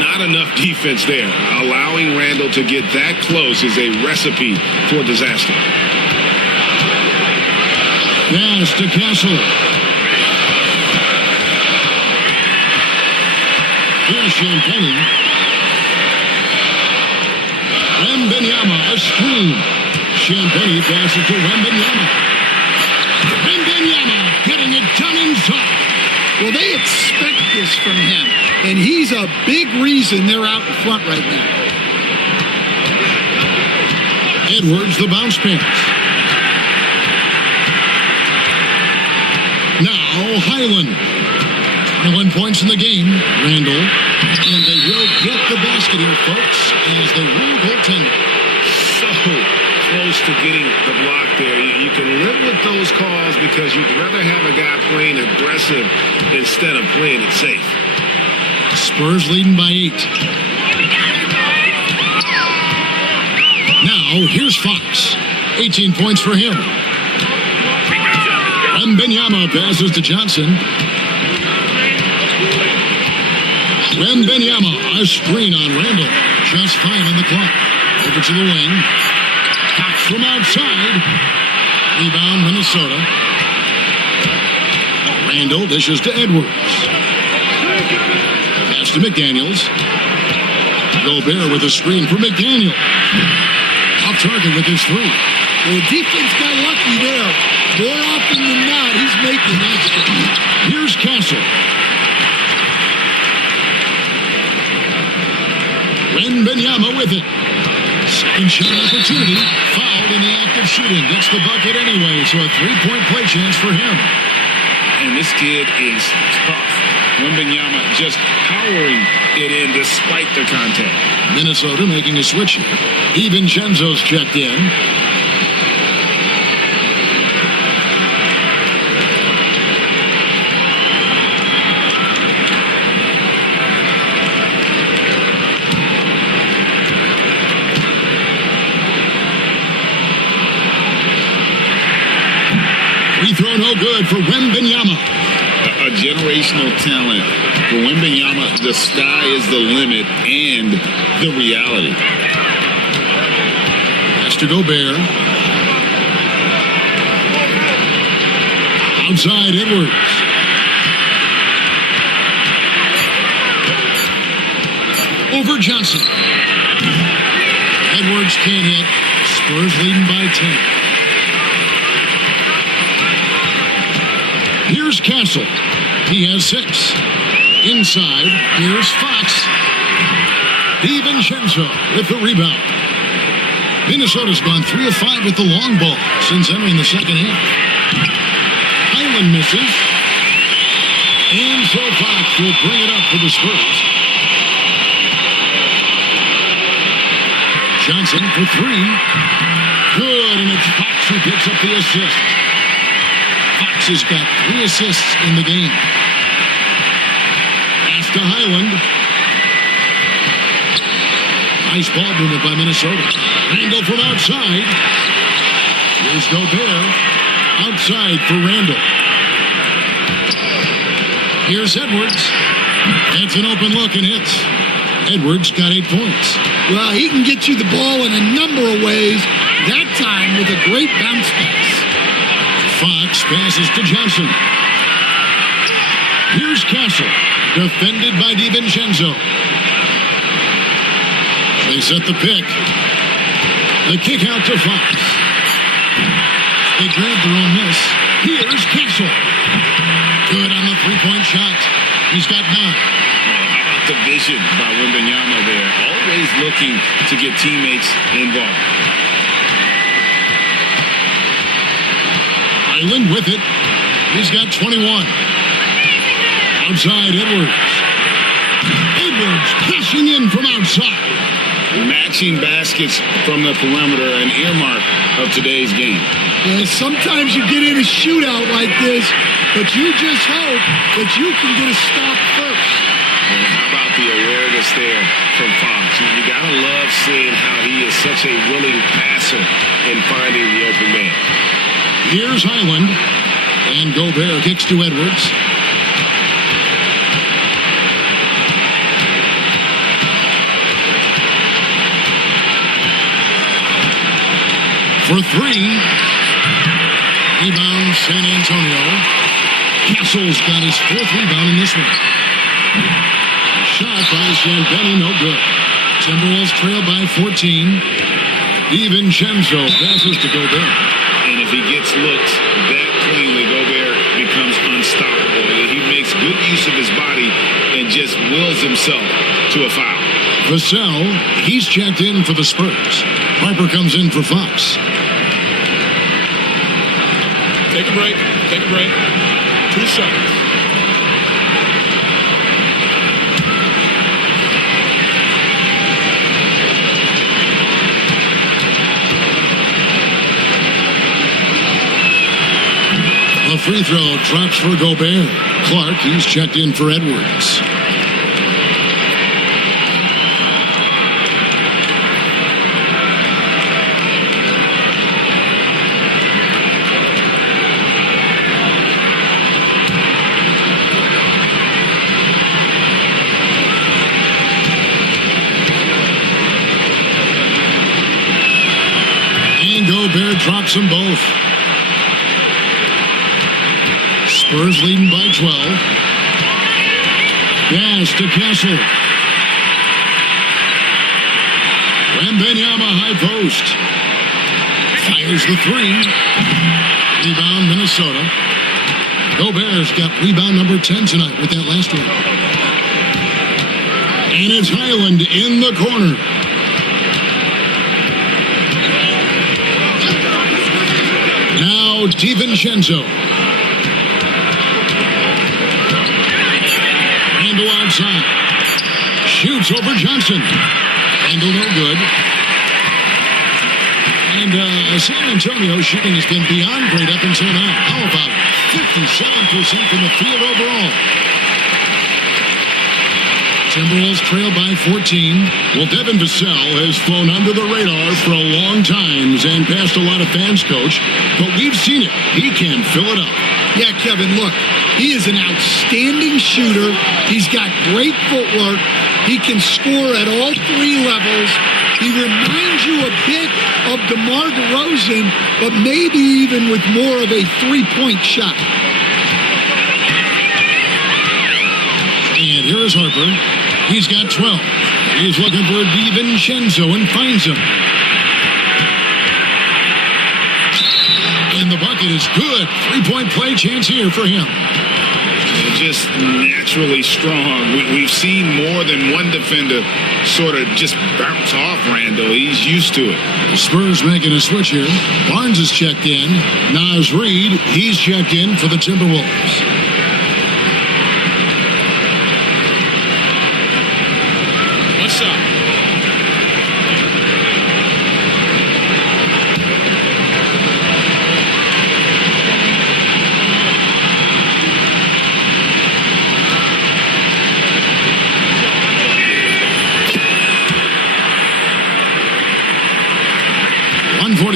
Not enough defense there. Allowing Randle to get that close is a recipe for disaster. Pass to Castle. Here's Champagne. Wembanyama, a screen. Champagne passes to Wembanyama. Wembanyama getting it done inside. Well, they expect this from him, and he's a big reason they're out in front right now. Edwards, the bounce pass. Now, Highland. 21 points in the game. Randle. And they will get the basket here, folks, as they rule goaltender. So close to getting the block there. You can live with those calls because you'd rather have a guy playing aggressive instead of playing it safe. Spurs leading by 8. Now, here's Fox. 18 points for him. Wembanyama passes to Johnson. Wembanyama, a screen on Randle. Just fine on the clock. Over to the wing. Fox from outside. Rebound, Minnesota. Randle dishes to Edwards. Pass to McDaniels. Gobert with a screen for McDaniels. Off target with his 3. Well, the defense got lucky there. More often than not, he's making that shot. Here's Castle. Wembanyama with it. Second shot opportunity. Fouled in the act of shooting. Gets the bucket anyway, so a 3-point play chance for him. And this kid is tough. Wembanyama just powering it in despite the contact. Minnesota making a switch. DiVincenzo's checked in. Free throw no good for Wembanyama. A generational talent. For Wembanyama, the sky is the limit and the reality. Pass to Gobert. Outside Edwards. Over Johnson. Edwards can't hit. Spurs leading by 10. Here's Castle. He has 6. Inside, here's Fox. DiVincenzo with the rebound. Minnesota's gone 3 of 5 with the long ball since entering the second half. Highland misses. And so Fox will bring it up for the Spurs. Johnson for 3. Good, and it's Fox who picks up the assist. Fox has got 3 assists in the game. Pass to Highland. Nice ball movement by Minnesota. Randle from outside. Here's Gobert. Outside for Randle. Here's Edwards. That's an open look and hits. Edwards got 8 points. Well, he can get you the ball in a number of ways. That time with a great bounce pass. Fox passes to Johnson. Here's Castle. Defended by DiVincenzo. They set the pick. The kick out to Fox. They grabbed their own miss. Here's Castle. Good on the three-point shot. He's got 9. How about the vision by Wembanyama there? Always looking to get teammates involved. Island with it. He's got 21. Outside, Edwards. Edwards passing in from outside. Matching baskets from the perimeter, an earmark of today's game. And sometimes you get in a shootout like this, but you just hope that you can get a stop first. And how about the awareness there from Fox? You got to love seeing how he is such a willing passer in finding the open man. Here's Highland. And Gobert kicks to Edwards. For 3. Rebound, San Antonio. Castle's got his 4th rebound in this one. Shot by Shanbeni, no good. Timberwolves trail by 14. DiVincenzo passes to Gobert. And if he gets looked that cleanly, Gobert becomes unstoppable. He makes good use of his body and just wills himself to a foul. Vassell, he's checked in for the Spurs. Harper comes in for Fox. Take a break. Take a break. 2 seconds. A free throw drops for Gobert. Clark, he's checked in for Edwards. And Gobert drops them both. Spurs leading by 12. Pass to Castle. Wembanyama high post. Fires the 3. Rebound Minnesota. Gobert's got rebound number 10 tonight with that last one. And it's Highland in the corner. Now DiVincenzo. Outside. Shoots over Johnson. Angle no good. And San Antonio shooting has been beyond great up until now. How about 57% from the field overall? Timberwolves trail by 14. Well, Devin Vassell has flown under the radar for a long time and passed a lot of fans, Coach. But we've seen it. He can fill it up. Yeah, Kevin, look, he is an outstanding shooter. He's got great footwork. He can score at all 3 levels. He reminds you a bit of DeMar DeRozan, but maybe even with more of a 3-point shot. And here is Harper. He's got 12. He's looking for DiVincenzo and finds him. And the bucket is good. 3-point play chance here for him. Just naturally strong. We've seen more than one defender sort of just bounce off Randall. He's used to it. The Spurs making a switch here. Barnes is checked in. Naz Reid, he's checked in for the Timberwolves. What's up?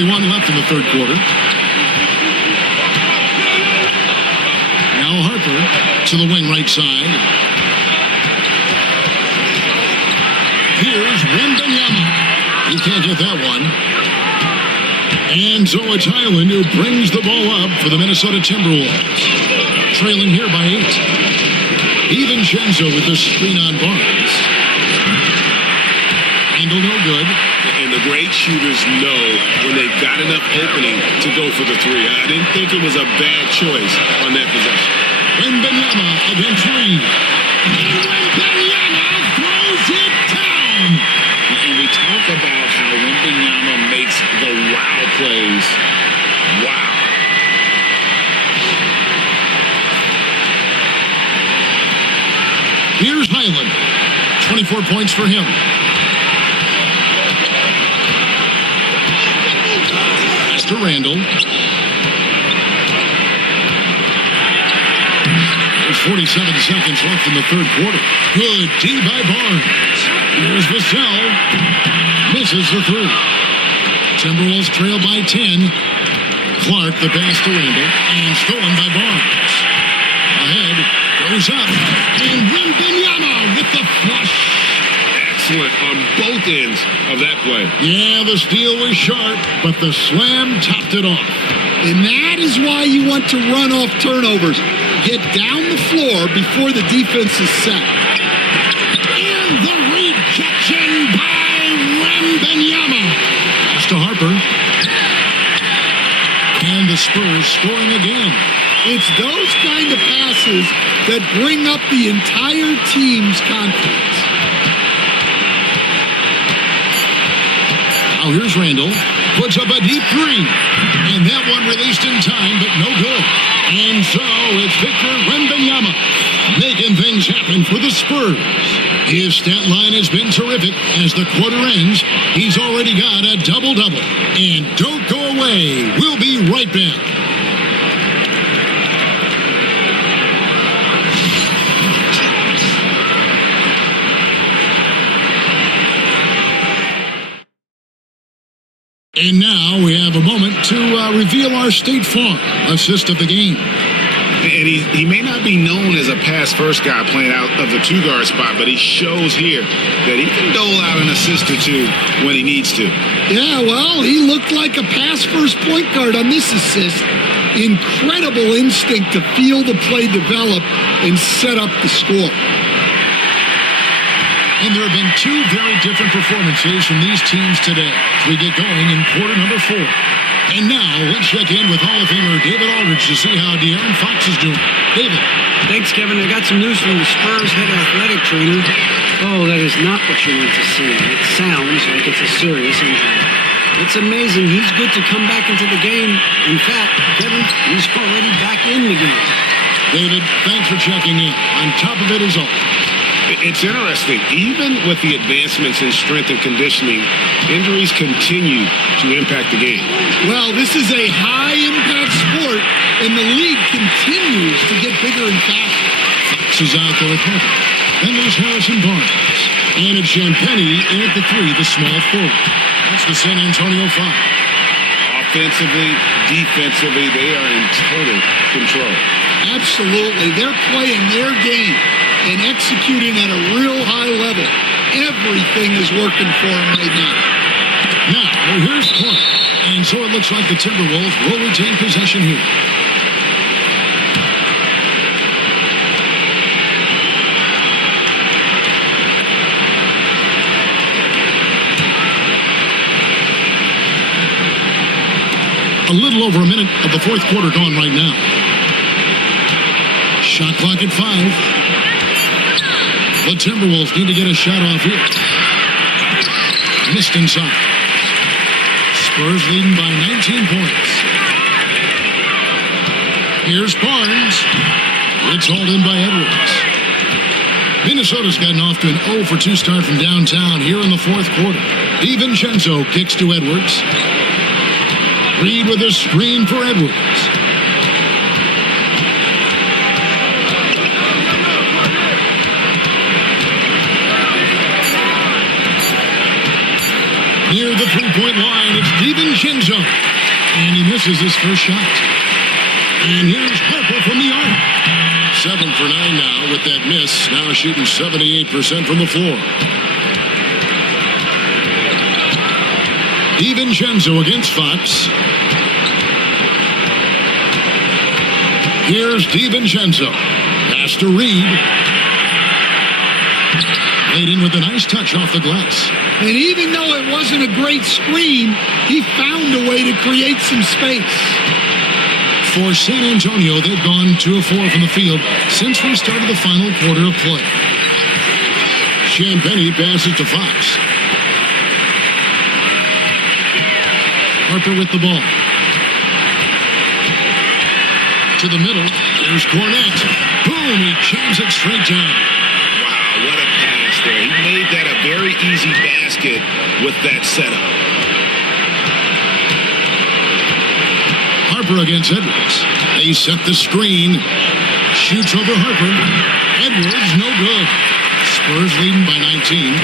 Left in the third quarter. Now Harper to the wing right side. Here's Wembanyama. He can't get that one. And so it's Highland who brings the ball up for the Minnesota Timberwolves. Trailing here by 8. DiVincenzo with the screen on Barnes. Angle no good. And the great shooters know when they've got enough opening to go for the three. I didn't think it was a bad choice on that possession. Wembanyama against Reed. And Wembanyama throws it down. And we talk about how Wembanyama makes the wow plays. Wow. Here's Highland. 24 points for him. To Randall. There's 47 seconds left in the third quarter. Good D by Barnes. Here's Vassell. Misses the three. Timberwolves trail by 10. Clark the pass to Randall. And stolen by Barnes. Ahead. Goes up. And Wembanyama with the flush. Excellent on both ends of that play. Yeah, the steal was sharp, but the slam topped it off. And that is why you want to run off turnovers. Get down the floor before the defense is set. And the rejection by Wembanyama. Pass to Harper. And the Spurs scoring again. It's those kind of passes that bring up the entire team's confidence. Now here's Randall. Puts up a deep three. And that one released in time, but no good. And so it's Victor Wembanyama making things happen for the Spurs. His stat line has been terrific. As the quarter ends, he's already got a double-double. And don't go away. We'll be right back. And now we have a moment to reveal our State Farm assist of the game. And he may not be known as a pass-first guy playing out of the two-guard spot, but he shows here that he can dole out an assist or two when he needs to. Yeah, well, he looked like a pass-first point guard on this assist. Incredible instinct to feel the play develop and set up the score. And there have been two very different performances from these teams today as we get going in quarter number 4. And now let's check in with Hall of Famer David Aldridge to see how De'Aaron Fox is doing. David. Thanks, Kevin. I got some news from the Spurs head athletic trainer. Oh, that is not what you want to see. It sounds like it's a serious injury. It's amazing. He's good to come back into the game. In fact, Kevin, he's already back in the game. David, thanks for checking in. On top of it is all. It's interesting. Even with the advancements in strength and conditioning, injuries continue to impact the game. Well, this is a high-impact sport, and the league continues to get bigger and faster. Fox is out there at point. Then there's Harrison Barnes. And it's Champagnie in at the 3, the small forward. That's the San Antonio 5. Offensively, defensively, they are in total control. Absolutely. They're playing their game and executing at a real high level. Everything is working for them right now. Now, here's Clark. And so it looks like the Timberwolves will retain possession here. A little over a minute of the fourth quarter gone right now. Shot clock at 5. The Timberwolves need to get a shot off here. Missed inside. Spurs leading by 19 points. Here's Barnes. It's hauled in by Edwards. Minnesota's gotten off to an 0 for 2 start from downtown here in the fourth quarter. DiVincenzo kicks to Edwards. Reed with a screen for Edwards. Near the three-point line, it's DiVincenzo. And he misses his first shot. And here's Harper from the arc. 7 for 9 now with that miss. Now shooting 78% from the floor. DiVincenzo against Fox. Here's DiVincenzo. Pass to Reed. Laid in with a nice touch off the glass. And even though it wasn't a great screen, he found a way to create some space. For San Antonio, they've gone 2 of 4 from the field since we started the final quarter of play. Champagnie passes to Fox. Harper with the ball. To the middle. Here's Cornette. Boom! He jams it straight down. Wow, what a pass there. He made that a very easy basket with that setup. Harper against Edwards. They set the screen. Shoots over Harper. Edwards, no good. Spurs leading by 19.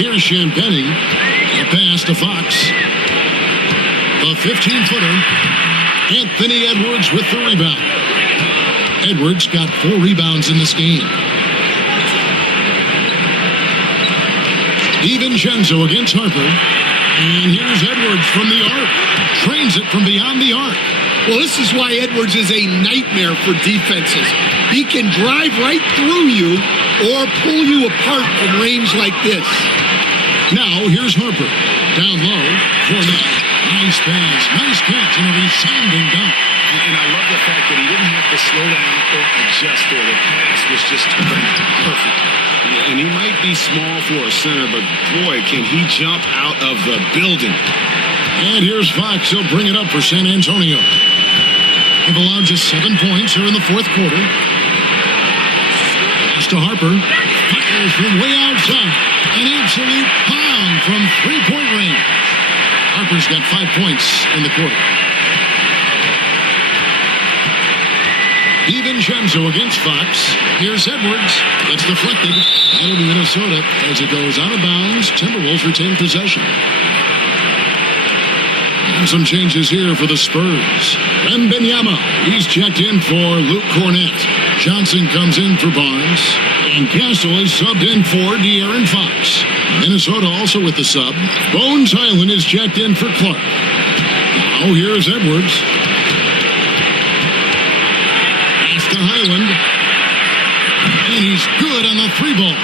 Here's Champagnie. A pass to Fox. The 15-footer. Anthony Edwards with the rebound. Edwards got 4 rebounds in this game. DiVincenzo against Harper. And here's Edwards from the arc. Trains it from beyond the arc. Well, this is why Edwards is a nightmare for defenses. He can drive right through you or pull you apart from range like this. Now, here's Harper. Down low. Cornette. Nice pass. Nice catch and a resounding dunk. And I love the fact that he didn't have to slow down or adjust there. The pass was just perfect. And he might be small for a center, but boy, can he jump out of the building. And here's Fox. He'll bring it up for San Antonio. They've allowed just 7 points here in the fourth quarter. Pass to Harper. Fires from way outside. An absolute pound from three-point range. Harper's got 5 points in the quarter. DiVincenzo against Fox. Here's Edwards. It's deflected. It'll be Minnesota as it goes out of bounds. Timberwolves retain possession. And some changes here for the Spurs. Wembanyama. He's checked in for Luke Cornette. Johnson comes in for Barnes. And Castle is subbed in for De'Aaron Fox. Minnesota also with the sub. Bones Highland is checked in for Clark. Now here's Edwards. To Highland, and he's good on the 3-ball.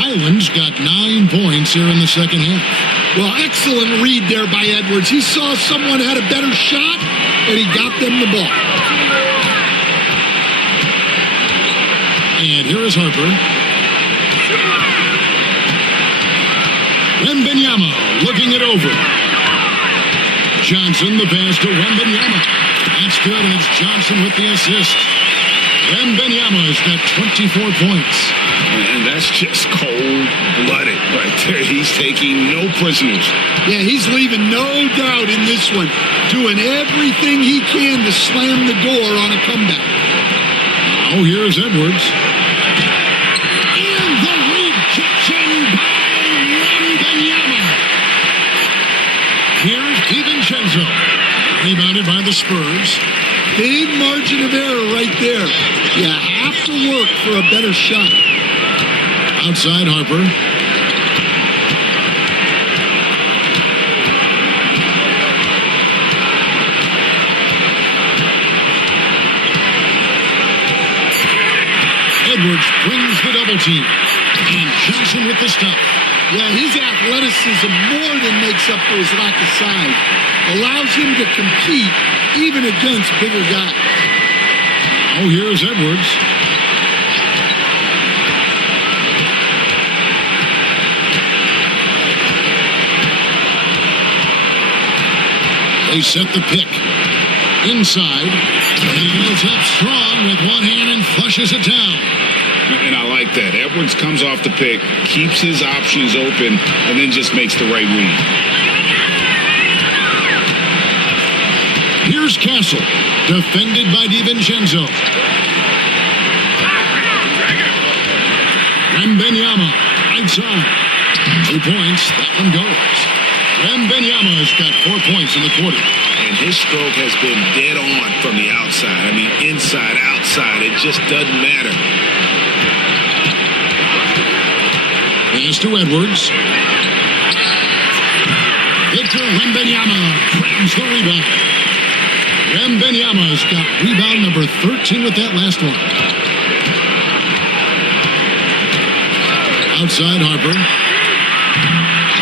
Highland's got 9 points here in the second half. Well, excellent read there by Edwards. He saw someone had a better shot, and he got them the ball. And here is Harper. Wembanyama looking it over. Johnson, the pass to Wembanyama. That's good, and it's Johnson with the assist. Wembanyama's got 24 points. And that's just cold-blooded right there. He's taking no prisoners. Yeah, he's leaving no doubt in this one. Doing everything he can to slam the door on a comeback. Now here's Edwards. And the rejection by Wembanyama. Here's DiVincenzo. Rebounded by the Spurs. Big margin of error right there. You have to work for a better shot. Outside Harper. Edwards brings the double team. And Johnson with the stop. Yeah, his athleticism more than makes up for his lack of size. Allows him to compete even against bigger guys. Oh, here's Edwards. They set the pick. Inside. He goes up strong with one hand and flushes it down. And I like that. Edwards comes off the pick, keeps his options open, and then just makes the right read. Here's Castle, defended by DiVincenzo. Wembanyama, right side. 2 points, that one goes. Wembanyama's got 4 points in the quarter. And his stroke has been dead on from the outside. I mean, inside, outside, it just doesn't matter. Pass to Edwards. Victor Wembanyama grabs the rebound. Wembanyama's got rebound number 13 with that last one. Outside Harper.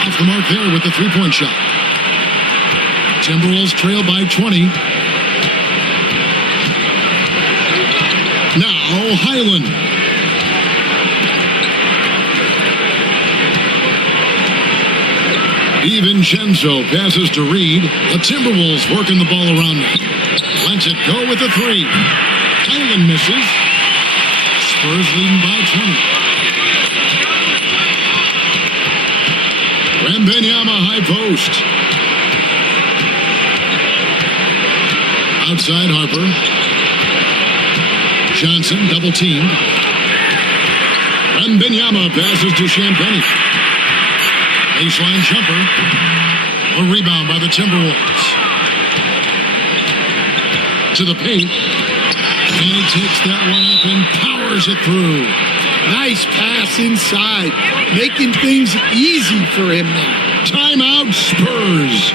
Off the mark there with the three-point shot. Timberwolves trail by 20. Now Highland. DiVincenzo passes to Reed. The Timberwolves working the ball around them. Lets it go with the three. Highland misses. Spurs leading by 20. Wembanyama high post. Outside Harper. Johnson double teamed. Wembanyama passes to Champagnie. Baseline jumper. A rebound by the Timberwolves. To the paint. And he takes that one up and powers it through. Nice pass inside. Making things easy for him now. Timeout Spurs.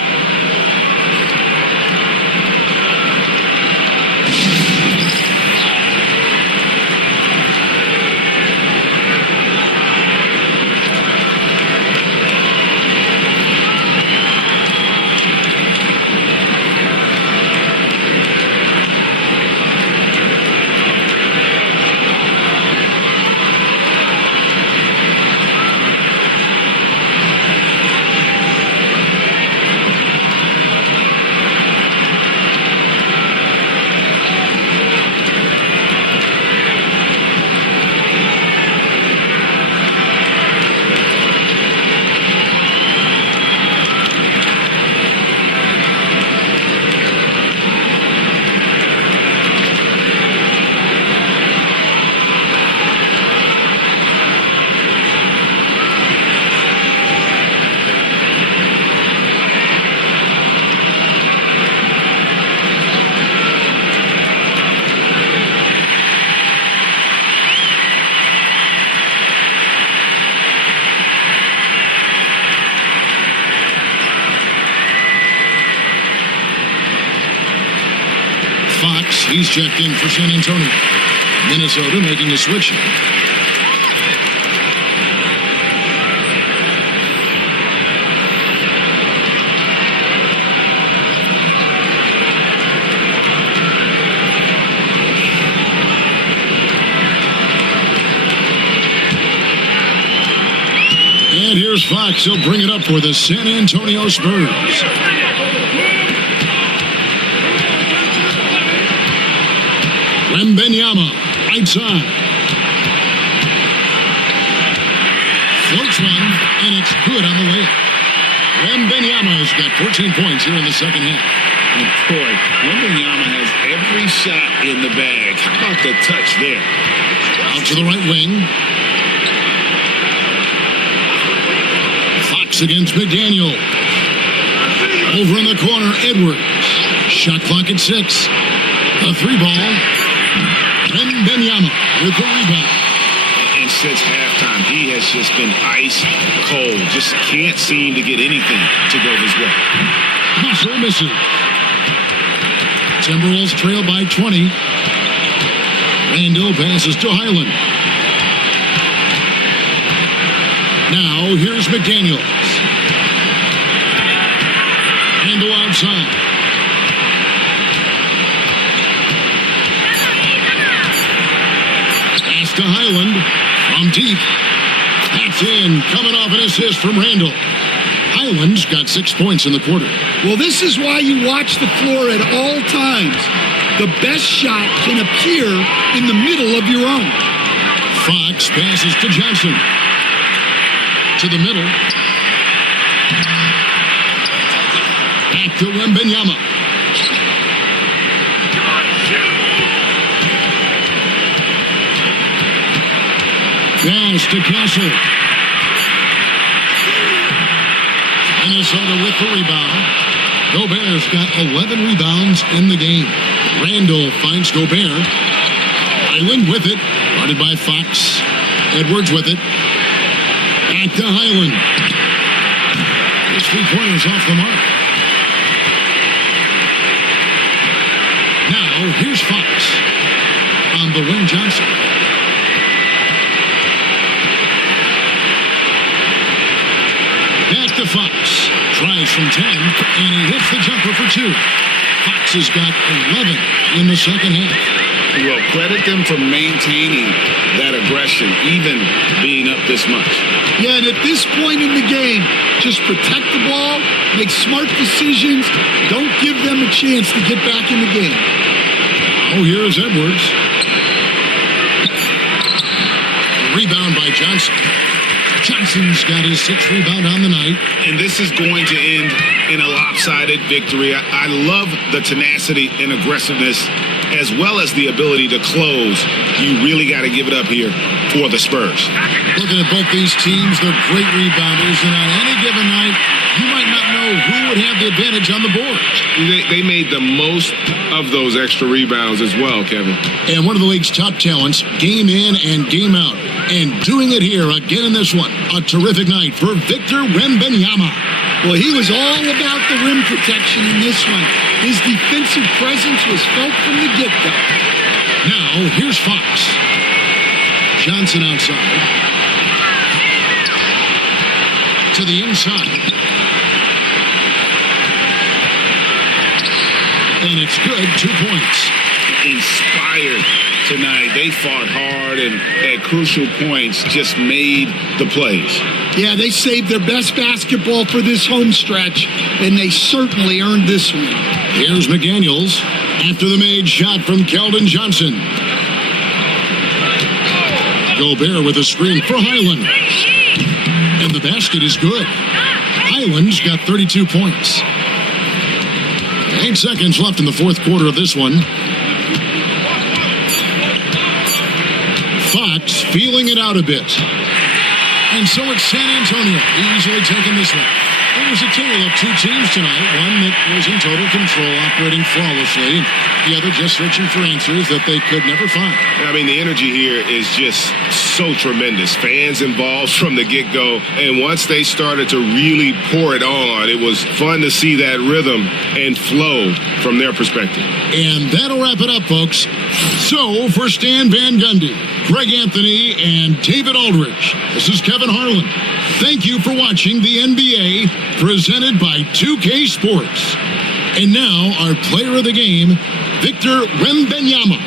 He's checked in for San Antonio. Minnesota making a switch. And here's Fox. He'll bring it up for the San Antonio Spurs. Wembanyama, right side. Floats one, and it's good on the layup. Wembanyama has got 14 points here in the second half. And boy, Wembanyama has every shot in the bag. How about the touch there? Out to the right wing. Fox against McDaniel. Over in the corner, Edwards. Shot clock at 6. A three ball. Wembanyama with the rebound. And since halftime, he has just been ice cold. Just can't seem to get anything to go his way. Hustle misses. Timberwolves trail by 20. Randall passes to Highland. Now here's McDaniels. Randall outside. To Highland from deep. That's in. Coming off an assist from Randall. Highland's got 6 points in the quarter. Well, this is why you watch the floor at all times. The best shot can appear in the middle of your own. Fox passes to Johnson. To the middle. Back to Wembanyama. Pass to Castle. Minnesota with the rebound. Gobert's got 11 rebounds in the game. Randall finds Gobert. Highland with it. Guarded by Fox. Edwards with it. Back to Highland. His three-pointers off the mark. Now, here's Fox. On the wing, Johnson. to Fox. Tries from 10, and he hits the jumper for 2. Fox has got 11 in the second half. Well, credit them for maintaining that aggression, even being up this much. Yeah, and at this point in the game, just protect the ball, make smart decisions, don't give them a chance to get back in the game. Oh, here's Edwards. Rebound by Johnson. Johnson's got his 6th rebound on the night. And this is going to end in a lopsided victory. I love the tenacity and aggressiveness, as well as the ability to close. You really got to give it up here for the Spurs. Looking at both these teams, they're great rebounders, and on any given night, you might not know who would have the advantage on the boards. They made the most of those extra rebounds as well, Kevin. And one of the league's top talents, game in and game out. And doing it here again in this one. A terrific night for Victor Wembanyama. Well, he was all about the rim protection in this one. His defensive presence was felt from the get-go. Now, here's Fox. Johnson outside. To the inside. And it's good, 2 points. Inspired tonight. They fought hard and at crucial points just made the plays. Yeah, they saved their best basketball for this home stretch, and they certainly earned this one. Here's McDaniels after the made shot from Keldon Johnson. Gobert with a screen for Highland. And the basket is good. Highland's got 32 points. 8 seconds left in the fourth quarter of this one. Fox feeling it out a bit. And so it's San Antonio easily taking this one. It was a tale of 2 teams tonight. One that was in total control, operating flawlessly. And the other just searching for answers that they could never find. I mean, the energy here is just so tremendous. Fans involved from the get-go. And once they started to really pour it on, it was fun to see that rhythm and flow from their perspective. And that'll wrap it up, folks. So, for Stan Van Gundy, Greg Anthony, and David Aldridge, this is Kevin Harlan. Thank you for watching the NBA presented by 2K Sports. And now, our player of the game, Victor Wembanyama.